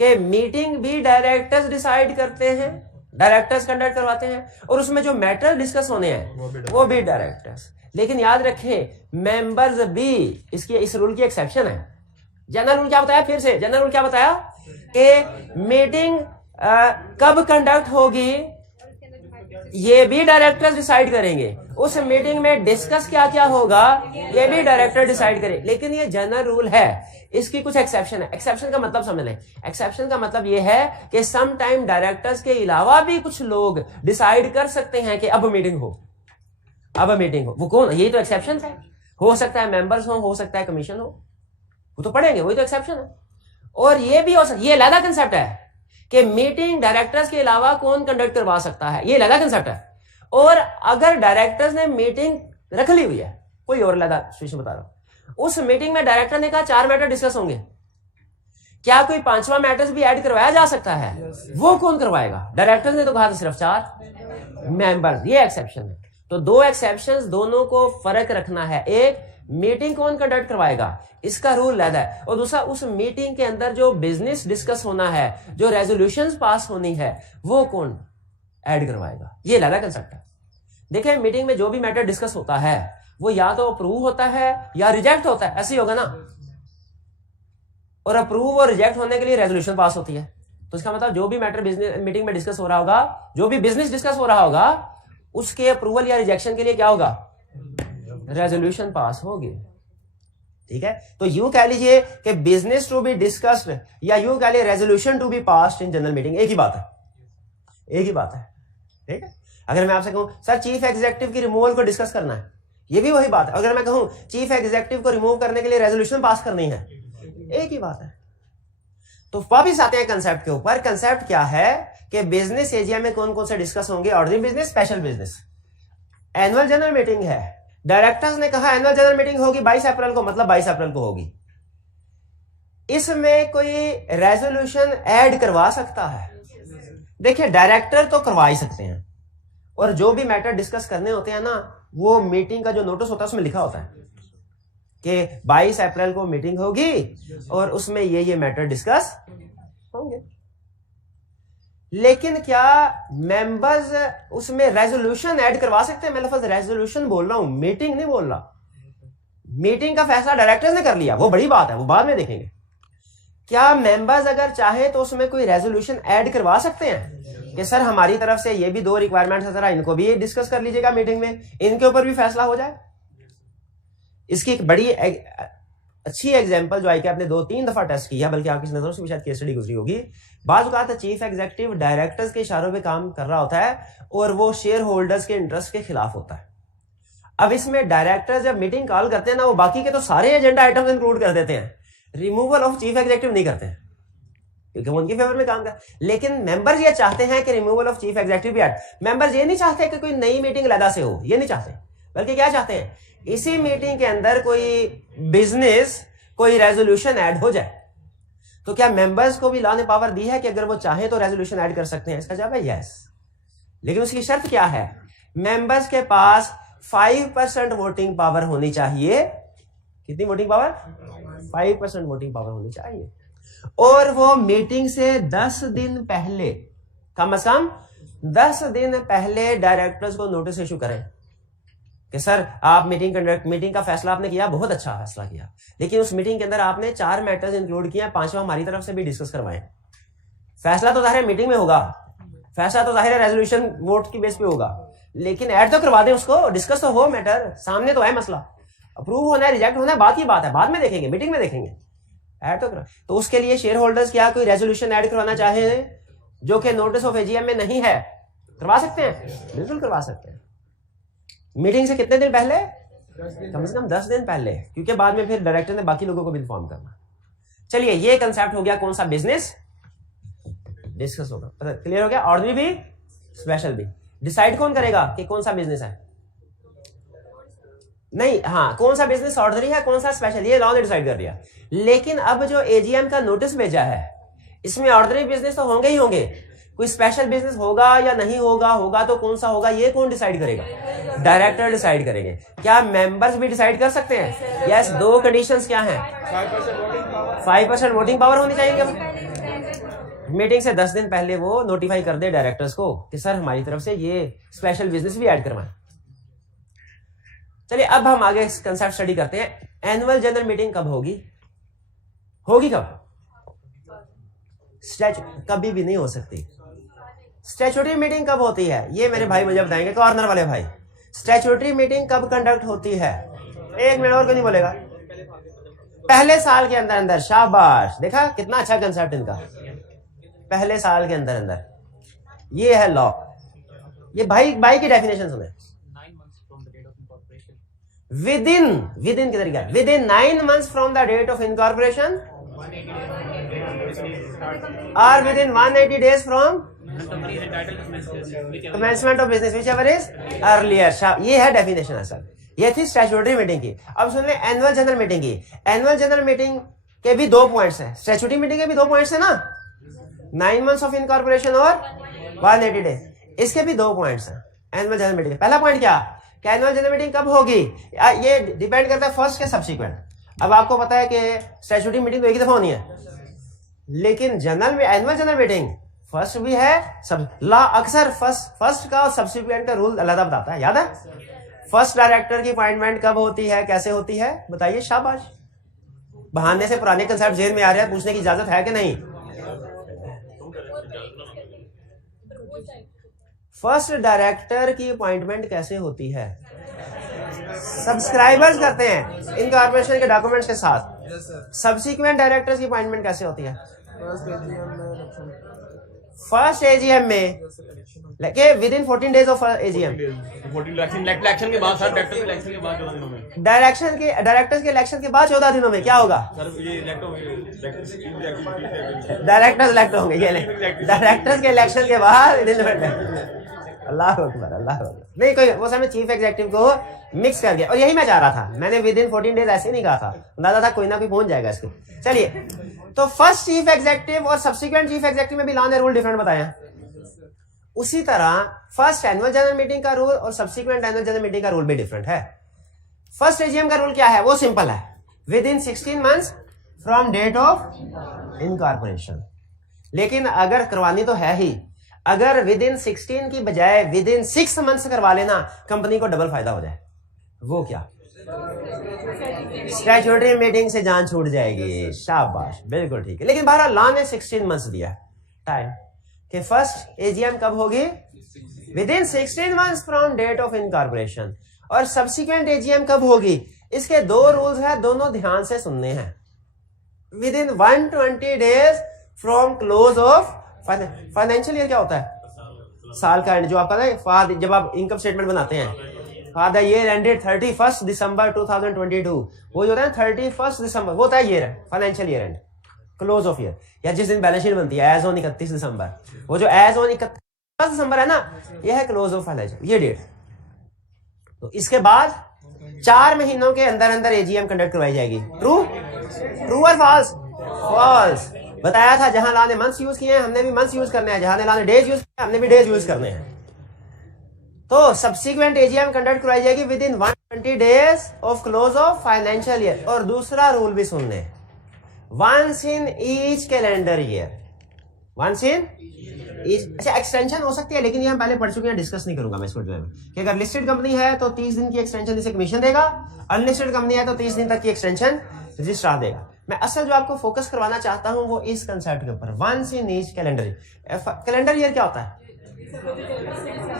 कि मीटिंग भी डायरेक्टर्स डिसाइड करते हैं, डायरेक्टर्स कंडक्ट करवाते हैं, और उसमें जो मैटर डिस्कस होने हैं वो भी डायरेक्टर्स। लेकिन याद रखें मेंबर्स भी इस रूल की एक्सेप्शन है। जनरल रूल क्या बताया? फिर से जनरल रूल क्या बताया कि मीटिंग कब कंडक्ट होगी ये भी डायरेक्टर्स डिसाइड करेंगे, उस मीटिंग में डिस्कस क्या क्या होगा ये भी डायरेक्टर डिसाइड करे। लेकिन ये जनरल रूल है, इसकी कुछ एक्सेप्शन है। एक्सेप्शन का मतलब समझ लें। एक्सेप्शन का मतलब ये है कि सम टाइम डायरेक्टर्स के अलावा भी कुछ लोग डिसाइड कर सकते हैं कि अब मीटिंग हो, अब मीटिंग हो। वो कौन? यही तो एक्सेप्शन है। हो सकता है मेंबर्स हो सकता है कमीशन हो, वो तो पढ़ेंगे, वही तो एक्सेप्शन है। और ये भी हो सकता, ये अलग कंसेप्ट है कि मीटिंग डायरेक्टर्स के अलावा कौन कंडक्ट करवा सकता है, ये अलग कंसेप्ट है। और अगर डायरेक्टर्स ने मीटिंग रख ली हुई है, कोई और अलग सिचुएशन बता रहा हूं, उस मीटिंग में डायरेक्टर ने कहा 4 मैटर डिस्कस होंगे, क्या कोई 5वां मैटर्स भी ऐड करवाया जा सकता है? वो कौन करवाएगा? डायरेक्टर्स ने तो कहा था सिर्फ 4 मेंबर्स, ये एक्सेप्शन है। तो 2 एक्सेप्शंस, दोनों को फर्क रखना है। एक मीटिंग कौन कंडक्ट करवाएगा, इसका रूल अलग है, और दूसरा उस मीटिंग के अंदर जो बिजनेस डिस्कस होना है, जो रेजोल्यूशंस पास होनी है, वो कौन ऐड करवाएगा, ये अलग कंसेप्ट है। देखिए मीटिंग में जो भी मैटर डिस्कस होता है वो या तो अप्रूव होता है या रिजेक्ट होता है, ऐसे ही होगा ना। और अप्रूव और रिजेक्ट होने के लिए रेजोल्यूशन पास होती है। तो इसका मतलब जो भी मैटर बिजनेस मीटिंग में डिस्कस हो रहा होगा, जो भी बिजनेस डिस्कस हो रहा होगा, उसके अप्रूवल या रिजेक्शन के लिए क्या होगा? रेजोल्यूशन पास होगी। ठीक है, तो यूं कह लीजिए कि बिजनेस टू बी डिस्कस्ड या यूं कह लीजिए resolution to be passed in general meeting, एक ही बात है, एक ही बात है। ठीक है, अगर मैं आपसे कहूं सर चीफ एग्जीक्यूटिव की रिमूवल को डिस्कस करना है, ये भी वही बात है। अगर मैं कहूं चीफ एग्जीक्यूटिव को रिमूव करने के लिए रेजोल्यूशन पास करनी है, एक ही बात है। तो वापिस आते हैं कंसेप्ट के ऊपर। कंसेप्ट क्या है कि बिजनेस एजिया में कौन कौन से डिस्कस होंगे? Ordinary business, special business. Annual general meeting है, डायरेक्टर्स ने कहा एनुअल जनरल मीटिंग होगी 22 अप्रैल को, मतलब 22 अप्रैल को होगी। इसमें कोई रेजोल्यूशन ऐड करवा सकता है? देखिए डायरेक्टर तो करवा ही सकते हैं, और जो भी मैटर डिस्कस करने होते हैं ना, वो मीटिंग का जो नोटिस होता है उसमें लिखा होता है कि 22 अप्रैल को मीटिंग होगी और उसमें ये मैटर डिस्कस होंगे। लेकिन क्या मेंबर्स उसमें रेजोल्यूशन ऐड करवा सकते हैं? मैं लफ्ज रेजोल्यूशन बोल रहा हूं, मीटिंग नहीं बोल रहा। मीटिंग का फैसला डायरेक्टर्स ने कर लिया, वो बड़ी बात है, वो बाद में देखेंगे। क्या मेंबर्स अगर चाहे तो उसमें कोई रेजोल्यूशन ऐड करवा सकते हैं कि सर हमारी तरफ से ये भी 2 रिक्वायरमेंट्स है, जरा इनको भी डिस्कस कर लीजिएगा मीटिंग में, इनके ऊपर भी फैसला हो जाए? इसकी एक बड़ी अच्छी एग्जांपल जो आई कि आपने 2-3 दफा टेस्ट किया, बल्कि आपकी नजरों से भी शायद केस स्टडी गुजरी होगी। बात कहा था चीफ एग्जीक्यूटिव डायरेक्टर्स के इशारों पे काम कर रहा होता है और वो शेयर होल्डर्स के इंटरेस्ट के खिलाफ होता है। अब इसमें डायरेक्टर्स जब मीटिंग कॉल करते हैं ना, वो बाकी के तो सारे एजेंडा आइटम्स इंक्लूड कर देते हैं, रिमूवल ऑफ चीफ एग्जीक्यूटिव नहीं करते हैं क्योंकि वो उनके फेवर में काम कर। लेकिन मेंबर्स ये चाहते हैं कि रिमूवल ऑफ चीफ एग्जीक्यूटिव भी ऐड। मेंबर्स ये नहीं चाहते कि कोई नई मीटिंग लदा से हो, ये नहीं चाहते, बल्कि क्या चाहते हैं, इसी मीटिंग के अंदर कोई बिजनेस, कोई रेजोल्यूशन ऐड हो जाए। तो क्या मेंबर्स को भी लॉ ने पावर दी है कि अगर वो चाहे तो रेजोल्यूशन ऐड कर सकते हैं? इसका जवाब है यस। लेकिन उसकी शर्त क्या है? मेंबर्स के पास 5% वोटिंग पावर होनी चाहिए। कितनी वोटिंग पावर? 5% वोटिंग पावर होनी चाहिए। और वो मीटिंग से 10 दिन पहले, कम से कम 10 दिन पहले डायरेक्टर्स को नोटिस इशू करें कि सर आप मीटिंग का फैसला आपने किया, बहुत अच्छा फैसला किया, लेकिन उस मीटिंग के अंदर आपने 4 मैटर्स इंक्लूड किए, 5वां हमारी तरफ से भी डिस्कस करवाएं। फैसला तो जाहिर है मीटिंग में होगा, फैसला तो जाहिर है रेजोल्यूशन वोट की बेस पे होगा, लेकिन ऐड तो करवा दें उसको, डिस्कस तो हो, मैटर सामने तो है, मसला अप्रूव होना है रिजेक्ट होना है बात की बात है, बाद में देखेंगे, मीटिंग में देखेंगे। ऐड तो उसके लिए शेयर होल्डर्स क्या कोई रेजोल्यूशन ऐड करवाना चाहे जो कि नोटिस ऑफ एजीएम में नहीं है, करवा सकते हैं? बिल्कुल करवा सकते हैं। मीटिंग से कितने दिन पहले? कम से कम 10 दिन पहले, क्योंकि बाद में फिर डायरेक्टर ने बाकी लोगों को भी इन्फॉर्म करना। चलिए ये कंसेप्ट हो गया, कौन सा बिजनेस डिस्कस होगा, क्लियर हो गया। ऑर्डिनरी भी, स्पेशल भी। डिसाइड कौन करेगा कि कौन सा बिजनेस है? नहीं, हाँ, कौन सा बिजनेस ऑर्डिनरी है, कौन सा स्पेशल, ये लॉ ने डिसाइड कर दिया। लेकिन अब जो एजीएम का नोटिस भेजा है, इसमें ऑर्डिनरी बिजनेस तो होंगे ही होंगे, कोई स्पेशल बिजनेस होगा या नहीं होगा, होगा तो कौन सा होगा, ये कौन डिसाइड करेगा? डायरेक्टर डिसाइड करेंगे। क्या मेंबर्स भी डिसाइड कर सकते हैं? यस। 2 कंडीशंस क्या हैं? 5% वोटिंग पावर होनी चाहिए। मीटिंग से 10 दिन पहले वो नोटिफाई कर दे डायरेक्टर्स को कि सर हमारी तरफ से ये स्पेशल बिजनेस भी ऐड करवाएं। चलिए अब हम आगे कंसेप्ट स्टडी करते हैं। एनुअल जनरल मीटिंग कब होगी? होगी कब? कभी भी नहीं हो सकती। स्टैट्यूटरी मीटिंग कब होती है? ये मेरे भाई मुझे बताएंगे, कॉर्नर वाले भाई। स्टैट्यूटरी मीटिंग कब कंडक्ट होती है? 1 मिनट और क्यों नहीं बोलेगा? पहले साल के अंदर अंदर। शाबाश, देखा कितना अच्छा कंसेप्ट इनका। पहले साल के अंदर अंदर, ये है लॉ। ये भाई की डेफिनेशन सुने। विद इन किधर गया? Within 9 months from the date of incorporation और within 180 days from commencement of business whichever is earlier. ये है डेफिनेशन असल। ये थी स्टैट्यूटरी मीटिंग की। अब सुन ले एनुअल जनरल मीटिंग की। एनुअल जनरल मीटिंग के भी 2 पॉइंट्स हैं। स्टैट्यूटरी मीटिंग के भी 2 पॉइंट्स हैं ना, 9 months ऑफ इनकॉर्पोरेशन और 180 days। इसके भी 2 पॉइंट्स हैं एनुअल जनरल मीटिंग। पहला पॉइंट क्या कि एनुअल जनरल मीटिंग कब होगी? ये डिपेंड करता है फर्स्ट के सब्सिक्वेंट। अब आपको पता है कि स्टैट्यूटरी मीटिंग तो एक ही दफा होनी है, लेकिन एनुअल जनरल मीटिंग फर्स्ट भी है। सब लॉ अक्सर फर्स्ट का और सब्सिक्वेंट का रूल अलग बताता है, याद है? फर्स्ट डायरेक्टर की अपॉइंटमेंट कब होती है, कैसे होती है, बताइए। शाबाश, बहाने से पुराने कंसेप्ट जेल में आ रहे हैं, पूछने की इजाजत है कि नहीं? फर्स्ट डायरेक्टर की अपॉइंटमेंट कैसे होती है? सब्सक्राइबर्स करते हैं इनकॉर्पोरेशन के डॉक्यूमेंट्स के साथ। सब्सिक्वेंट डायरेक्टर्स की अपॉइंटमेंट कैसे होती है? फर्स्ट एजीएम में लेके with in 14 days of AGM, election के बाद सर, इलेक्शन के बाद 14 दिनों में, डायरेक्टर्स के इलेक्शन के बाद 14 दिनों में क्या होगा? सर ये इलेक्ट डायरेक्टर्स इलेक्ट होंगे। ये डायरेक्टर्स के इलेक्शन के बाद अल्लाह अकबर, अल्लाह अकबर। नहीं कोई वो समय चीफ एग्जीक्यूटिव को मिक्स कर दिया, और यही मैं चाह रहा था। मैंने विद इन 14 डेज ऐसे नहीं कहा था, अंदाजा था कोई ना कोई पहुंच जाएगा इसको। चलिए, तो फर्स्ट चीफ एग्जीक्यूटिव और सब्सिक्वेंट चीफ एग्जीक्यूटिव में भी लॉ ने रूल डिफरेंट बताया। उसी तरह फर्स्ट एनुअल जनरल मीटिंग का रूल और सब्सिक्वेंट एनुअल जनरल मीटिंग का रूल भी डिफरेंट है। फर्स्ट एजीएम का रूल क्या है? वो सिंपल है, within 16 months from date of incorporation. लेकिन अगर करवानी तो है ही, अगर विद इन 16 की बजाय विद इन 6 मंथ्स करवा लेना, कंपनी को डबल फायदा हो जाए। वो क्या? स्टैट्यूटरी मीटिंग से जान छूट जाएगी। शाबाश, बिल्कुल ठीक है। लेकिन बहरहाल लॉ ने 16 मंथ्स दिया टाइम कि फर्स्ट एजीएम कब होगी? Within 16 months from date of incorporation. और सब्सिक्वेंट एजीएम कब होगी? इसके दो रूल्स हैं, दोनों ध्यान से सुनने हैं। With in 120 days from close of financial year. क्या होता है? साल का एंड, जो आपका है जब आप इनकम स्टेटमेंट बनाते हैं, फॉर द ईयर एंडेड 31 दिसंबर 2022, वो जो होता है 31 दिसंबर, वो होता है year financial year and, close of year, या जिस दिन बैलेंस शीट बनती है एज ऑन 31 दिसंबर, वो जो एज ऑन 31 दिसंबर है ना, ये है क्लोज ऑफ फाइनेंशियल, ये डेट। तो इसके बाद 4 महीनों के अंदर अंदर एजीएम कंडक्ट करवाई जाएगी। ट्रू और फॉल्स? फॉल्स। बताया था जहां लॉ ने मंथ्स यूज किए हैं, हमने भी मंथ्स यूज करने हैं, जहां लॉ ने डेज यूज किए हमने भी डेज यूज करने हैं। तो सब्सिक्वेंट एजीएम कंडक्ट करवाई जाएगी within 120 days of close of financial year. और दूसरा रूल भी सुन लें, once in each calendar year, once in each. अच्छा, एक्सटेंशन हो सकती है, लेकिन ये हम पहले पढ़ चुके हैं, डिस्कस नहीं करूंगा मैं इसको में, कि अगर लिस्टेड कंपनी है तो 30 दिन की एक्सटेंशन इसे कमीशन देगा, अनलिस्टेड कंपनी है तो 30 दिन तक की एक्सटेंशन रजिस्ट्रार देगा। मैं असल जो आपको फोकस करवाना चाहता हूं वो इस कंसेप्ट के ऊपर, once in each calendar year. Calendar year क्या होता है?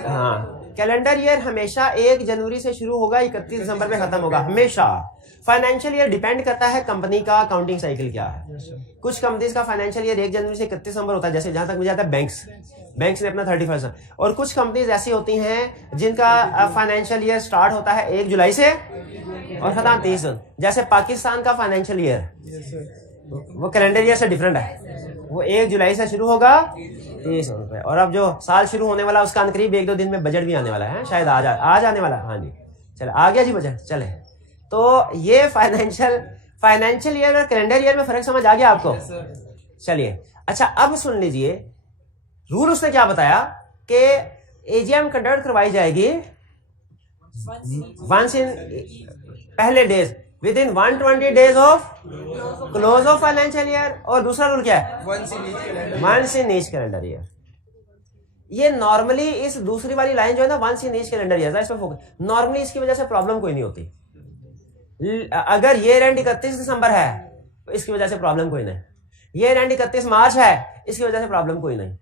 हाँ, कैलेंडर ईयर हमेशा 1 जनवरी से शुरू होगा, 31 दिसंबर में खत्म होगा, हमेशा। फाइनेंशियल ईयर डिपेंड करता है कंपनी का अकाउंटिंग साइकिल क्या है। कुछ कंपनीज का फाइनेंशियल ईयर 1 जनवरी से 31 दिसंबर होता है, जैसे जहां तक मुझे आता है बैंक्स ने अपना 31, और कुछ कंपनीज ऐसी होती हैं जिनका फाइनेंशियल ईयर स्टार्ट होता है 1 जुलाई से और खत्म 30 दिन। जैसे पाकिस्तान का फाइनेंशियल ईयर वो कैलेंडर ईयर से डिफरेंट है, वो 1 जुलाई से शुरू होगा 30 दिन पे। और अब जो साल शुरू होने वाला उसका करीब 1-2 दिन में बजट भी आने वाला है, शायद आज आने वाला है। हाँ जी, चले आ गया जी बजट। चले, तो ये फाइनेंशियल ईयर और कैलेंडर ईयर में फर्क समझ आ गया आपको? चलिए, अच्छा अब सुन लीजिए रूल उसने क्या बताया कि एजीएम कंडक्ट करवाई जाएगी वंस इन पहले days within 120 days of close of financial year. और दूसरा रूल क्या है? Once in each calendar year. ये नॉर्मली इस दूसरी वाली लाइन जो है ना, once in each calendar year, इस पर फोकस। नॉर्मली इसकी वजह से प्रॉब्लम कोई नहीं होती। अगर ईयर एंड 31 दिसंबर है तो इसकी वजह से प्रॉब्लम कोई नहीं। ईयर एंड 31 मार्च है, इसकी वजह से प्रॉब्लम कोई नहीं।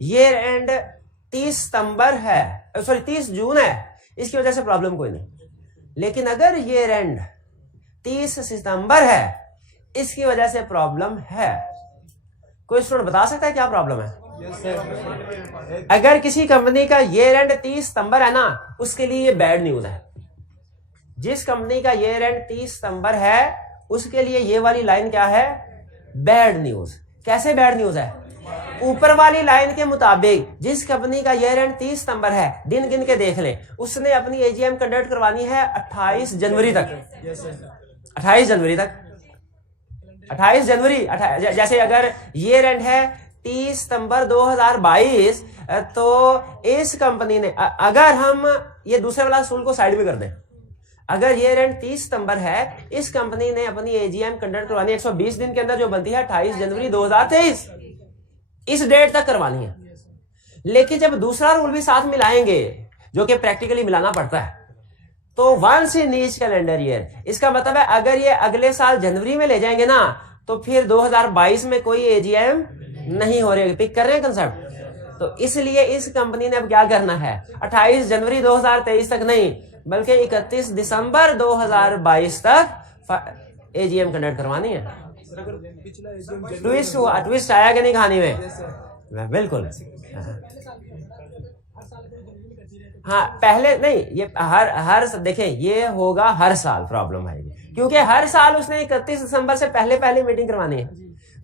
ईयर एंड 30 सितंबर है, सॉरी 30 जून है, इसकी वजह से प्रॉब्लम कोई नहीं। लेकिन अगर ईयर एंड 30 सितंबर है, इसकी वजह से प्रॉब्लम है। कोई स्टूडेंट बता सकता है क्या प्रॉब्लम है? अगर किसी कंपनी का ईयर एंड 30 सितंबर है ना, उसके लिए ये बैड न्यूज है। जिस कंपनी का ईयर एंड 30 सितंबर है उसके लिए ये वाली लाइन क्या है? Bad news. कैसे बैड न्यूज है? ऊपर वाली लाइन के मुताबिक जिस कंपनी का ईयर एंड 30 सितंबर है, दिन गिन के देख ले, उसने अपनी एजीएम कंडक्ट करवानी है 28 जनवरी तक। 28 जनवरी तक, 28 जनवरी। जैसे अगर ईयर एंड है 30 सितंबर 2022, तो इस कंपनी ने, अगर हम ये दूसरे वाला सूल को साइड में कर दें, अगर ईयर एंड 30 सितंबर है, इस कंपनी ने अपनी एजीएम कंडक्ट करवानी 120 दिन के अंदर, जो बनती है 28 जनवरी 2023, इस डेट तक करवानी है। लेकिन जब दूसरा रूल भी साथ मिलाएंगे, जो कि प्रैक्टिकली मिलाना पड़ता है, तो once in each calendar year, इसका मतलब है अगर ये अगले साल जनवरी में ले जाएंगे ना, तो फिर 2022 में कोई एजीएम नहीं हो रही। पिक कर रहे हैं कंसेप्ट? तो इसलिए इस कंपनी ने अब क्या करना है, 28 जनवरी 2023 तक नहीं, बल्कि 31 दिसंबर 2022 तक एजीएम कंडक्ट करवानी है। ट्विस्ट आया कि नहीं कहानी में? बिल्कुल। हाँ पहले नहीं, ये हर देखिए ये होगा हर साल प्रॉब्लम आएगी, क्योंकि हर साल उसने 31 दिसंबर से पहले मीटिंग करवानी है।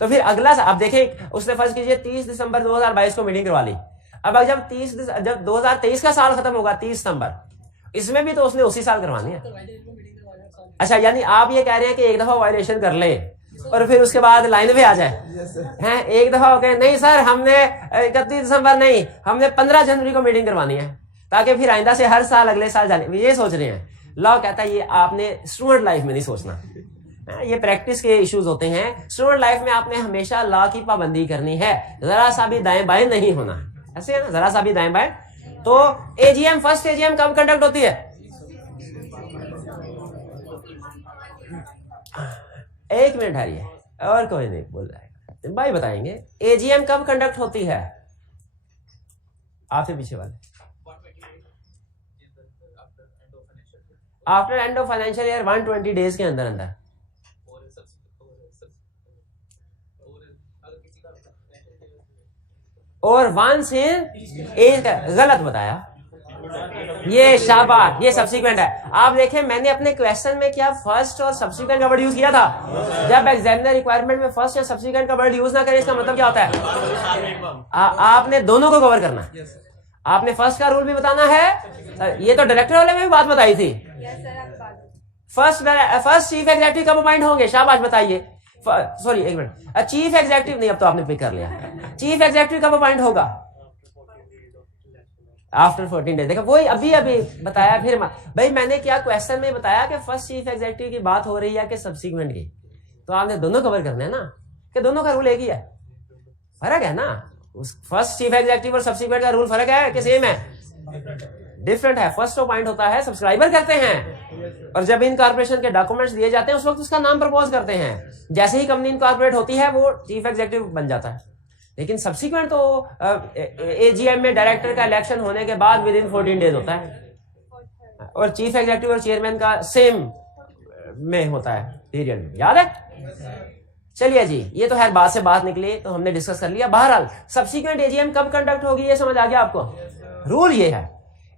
तो फिर अगला आप देखें, उसने फर्ज कीजिए 30 दिसंबर 2022 को मीटिंग करवा ली। अब जब 2023 का साल खत्म होगा 30 सितंबर, इसमें भी तो उसने उसी साल करवानी है। अच्छा, यानी आप ये कह रहे हैं कि एक दफा वायलेशन कर ले और फिर उसके बाद लाइन पे आ जाए हैं? एक दफा हो गए, नहीं सर हमने 31 दिसंबर नहीं, हमने 15 जनवरी को मीटिंग करवानी है, ताकि फिर आइंदा से हर साल अगले साल जाने। ये सोच रहे हैं। लॉ कहता है ये आपने स्टूडेंट लाइफ में नहीं सोचना, ये प्रैक्टिस के इश्यूज होते हैं। स्टूडेंट लाइफ में आपने हमेशा लॉ की पाबंदी करनी है, जरा सा भी दाएं बाएं नहीं होना, ऐसे है ना, जरा सा भी दाएं बाएं। तो एजीएम, फर्स्ट एजीएम कब कंडक्ट होती है? एक मिनट है, ये और कोई नहीं बोल रहा है, भाई बताएंगे एजीएम कब कंडक्ट होती है? आपसे पीछे वाले, after end of financial year 120 days के अंदर अंदर। और वंस इन एज, गलत बताया, ये शाबाश, ये सब्सिक्वेंट है। आप देखें मैंने अपने क्वेश्चन में क्या फर्स्ट और सब्सिक्वेंट का वर्ड यूज किया था? जब एग्जामिनर रिक्वायरमेंट में फर्स्ट या सब्सिक्वेंट का वर्ड यूज ना करें, इसका मतलब क्या होता है? आपने दोनों को कवर करना। आपने फर्स्ट का रूल भी बताना है, ये तो डायरेक्टर वाले में भी बात बताई थी। फर्स्ट चीफ एग्जेक्टिव कब अपॉइंट होंगे? शाबाश बताइए। सॉरी एक मिनट, चीफ एग्जेक्टिव नहीं, अब तो आपने पिक कर लिया। चीफ एग्जेक्टिव कब अपॉइंट होगा? After 14 days. देखो वही अभी बताया। फिर भाई मैंने क्या क्वेश्चन में बताया कि फर्स्ट चीफ एग्जेक्टिव की बात हो रही है कि सब्सिक्वेंट की, तो आपने दोनों कवर करने हैं ना, कि दोनों का रूल एक ही है। फर्क है ना, उस फर्स्ट चीफ एग्जेक्टिव और सब्सिक्वेंट का रूल फर्क है कि सेम है? डिफरेंट है। फर्स्ट अपॉइंट होता है सब्सक्राइबर करते हैं, और जब इनकॉर्पोरेशन के डॉक्यूमेंट्स दिए जाते हैं उस वक्त उसका नाम प्रपोज करते हैं। जैसे ही कंपनी इनकॉर्पोरेट होती है वो चीफ एग्जेक्टिव बन जाता है। लेकिन सब्सिक्वेंट तो एजीएम में डायरेक्टर का इलेक्शन होने के बाद विद इन 14 डेज होता है, और चीफ एग्जेक्टिव और चेयरमैन का सेम में होता है पीरियड में। याद है? चलिए जी, ये तो है बात से बात निकली, तो हमने डिस्कस कर लिया। बहरहाल सब्सिक्वेंट एजीएम कब कंडक्ट होगी ये समझ आ गया आपको? रूल ये है।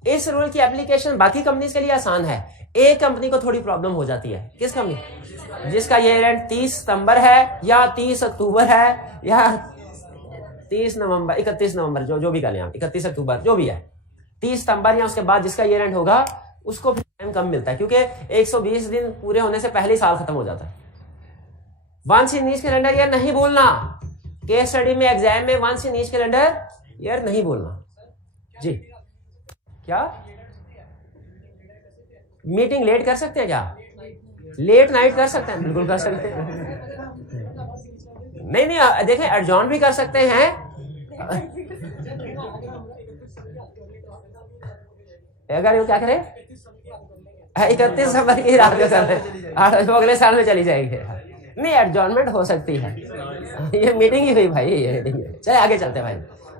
इस रूल की एप्लीकेशन बाकी कंपनीज के लिए आसान है। एक कंपनी को थोड़ी प्रॉब्लम हो जाती है। किस कंपनी? जिसका ईयर एंड 30 सितंबर है या 30 अक्टूबर है या 30 नवंबर, 31 नवंबर, जो भी करें आप, 31 अक्टूबर जो भी है, 30 सितंबर या उसके बाद जिसका ईयर एंड होगा उसको फिर टाइम कम मिलता है, क्योंकि 120 दिन पूरे होने से पहले ही साल खत्म हो जाता है। Once in each calendar year नहीं बोलना। केस स्टडी में एग्जाम में once in each calendar year नहीं बोलना जी। क्या मीटिंग लेट कर सकते हैं? क्या लेट नाइट कर सकते हैं? बिल्कुल कर सकते हैं। नहीं देखें, एडजॉर्न भी कर सकते हैं। अगर वो क्या करें, 31 दिसंबर की रात को कर रहे, अगले साल में चली जाएगी। नहीं, एडजॉर्नमेंट हो सकती है। ये मीटिंग ही हुई भाई, ये मीटिंग। चले आगे चलते हैं भाई।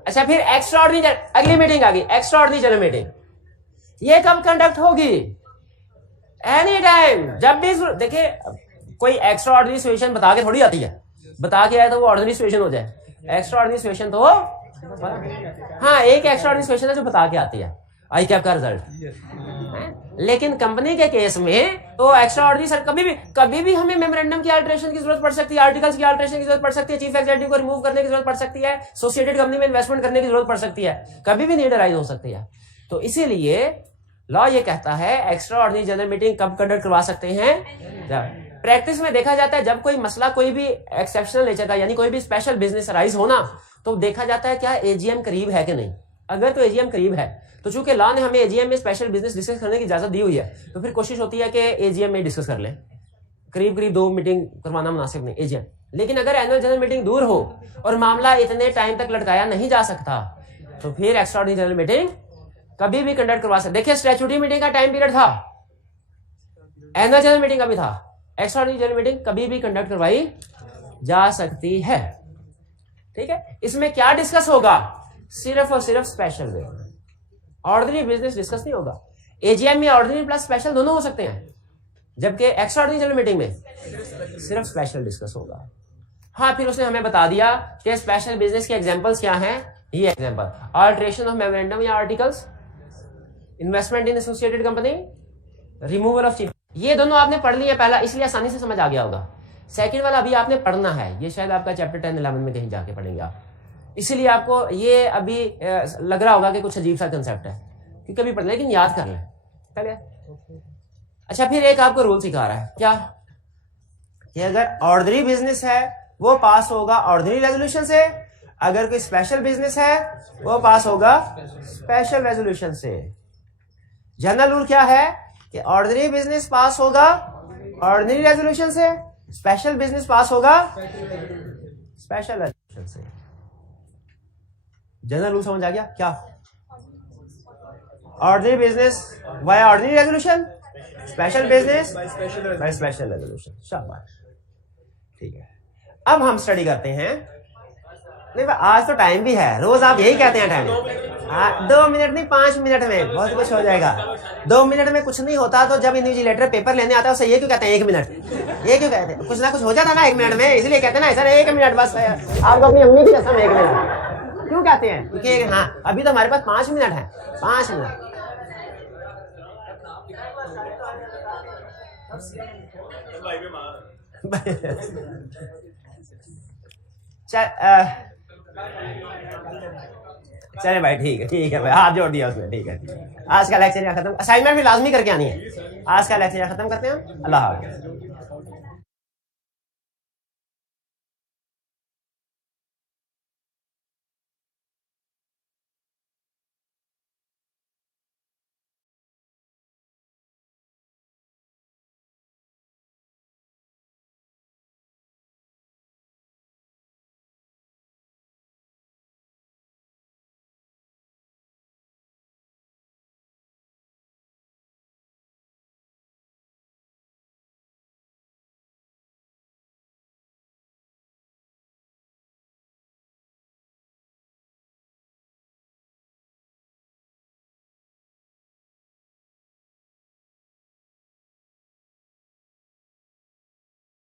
अच्छा, फिर एक्स्ट्रा ऑर्डिनरी, अगली मीटिंग आ गई, एक्स्ट्रा ऑर्डिनरी जनरल मीटिंग। ये कब कंडक्ट होगी? एनी टाइम, जब भी। देखिए कोई एक्स्ट्रा ऑर्डिनरी सिचुएशन बता के थोड़ी आती है, बता के आए तो वो ऑर्डिनरी सिचुएशन हो जाए। एक्स्ट्रा ऑर्डिनरी सिचुएशन तो हाँ, एक एक्स्ट्रा ऑर्डिनरी सिचुएशन है जो बता के आती है, आई कैप का रिजल्ट। लेकिन कंपनी के केस में तो एक्स्ट्रा ऑर्डिनरी सर कभी भी हमें मेमोरेंडम की अल्टरेशन की जरूरत पड़ सकती है, आर्टिकल्स की अल्टरेशन की जरूरत पड़ सकती है, चीफ एग्जेक्टिव को रिमूव करने की जरूरत पड़ सकती है, एसोसिएटेड कंपनी में इन्वेस्टमेंट करने की जरूरत पड़ सकती है, कभी भी नीड अराइज हो सकती है। तो इसीलिए लॉ ये कहता है एक्स्ट्रा ऑर्डिनरी जनरल मीटिंग कब कंडक्ट करवा सकते हैं? प्रैक्टिस में देखा जाता है जब कोई मसला कोई भी एक्सेप्शनल नेचर का, यानी कोई भी स्पेशल बिजनेस अराइज होना, तो देखा जाता है क्या एजीएम करीब है कि नहीं। अगर तो एजीएम करीब है, तो चूंकि लॉ ने हमें एजीएम में स्पेशल बिजनेस डिस्कस करने की इजाजत दी हुई है, तो फिर कोशिश होती है कि एजीएम में डिस्कस कर लें। करीब 2 मीटिंग करवाना मुनासिब नहीं एजीएम। लेकिन अगर एनुअल जनरल मीटिंग दूर हो और मामला इतने टाइम तक लटकाया नहीं जा सकता, तो फिर एक्स्ट्रा ऑर्डिनरी जनरल मीटिंग कभी भी कंडक्ट करवा सकते। देखिए स्टैट्यूटरी मीटिंग का टाइम पीरियड था, एनुअल जनरल मीटिंग का भी था, एक्स्ट्रा ऑर्डिनरी जनरल मीटिंग कभी भी कंडक्ट करवाई जा सकती है। ठीक है, इसमें क्या डिस्कस होगा? सिर्फ और सिर्फ special business, ordinary business discuss नहीं होगा। एजीएम में ऑर्डिनरी प्लस स्पेशल दोनों हो सकते हैं, जबकि एक्स्ट्रा ऑर्डिनरी जनरल मीटिंग में सिर्फ स्पेशल डिस्कस होगा। हाँ, फिर उसने हमें बता दिया कि स्पेशल बिजनेस के एग्जांपल्स क्या हैं। ये एग्जांपल अल्टरेशन ऑफ मेमोरेंडम या articles, investment in associated company, removal of chief, ये दोनों आपने पढ़ लिए पहला, इसलिए आसानी से समझ आ गया होगा। सेकंड वाला अभी आपने पढ़ना है, ये शायद आपका चैप्टर 10-11 में कहीं जाके पढ़ेंगे आप, इसीलिए आपको ये अभी लग रहा होगा कि कुछ अजीब सा कंसेप्ट है, क्योंकि अभी पढ़ना, लेकिन याद कर लें। अच्छा, फिर एक आपको रूल सिखा रहा है, क्या कि अगर ऑर्डिनरी बिजनेस है वो पास होगा ऑर्डिनरी रेजोल्यूशन से, अगर कोई स्पेशल बिजनेस है वो पास होगा स्पेशल रेजोल्यूशन से। जनरल रूल क्या है कि ऑर्डिनरी बिजनेस पास होगा ऑर्डिनरी रेजोल्यूशन से, स्पेशल बिजनेस पास होगा स्पेशल रेजोल्यूशन से। जनरल रूल समझ आ गया क्या? Ordinary business by ordinary resolution, special business by special resolution. शाबाश, ठीक है। अब हम स्टडी करते हैं। नहीं, आज तो टाइम भी है, रोज आप यही कहते हैं टाइम। 2 मिनट नहीं, 5 मिनट में बहुत कुछ हो जाएगा। 2 मिनट में कुछ नहीं होता, तो जब इन्विजिलेटर पेपर लेने आता है उसे ये क्यों कहते हैं 1 मिनट? ये क्यों कहते हैं? कुछ ना कुछ हो जाता ना 1 मिनट में, इसलिए कहते हैं ना सर 1 मिनट बस। आपको अपनी अम्मी की कसम 1 मिनट क्यों कहते हैं? क्योंकि हाँ, अभी तो हमारे पास 5 मिनट है, 5 मिनट। चले भाई, ठीक है भाई, हाथ जोड़ दिया उसने, ठीक है। आज का लेक्चर यहाँ खत्म, असाइनमेंट भी लाजमी करके आनी है। आज का लेक्चर यहाँ खत्म करते हैं। अल्लाह हाफ़िज़।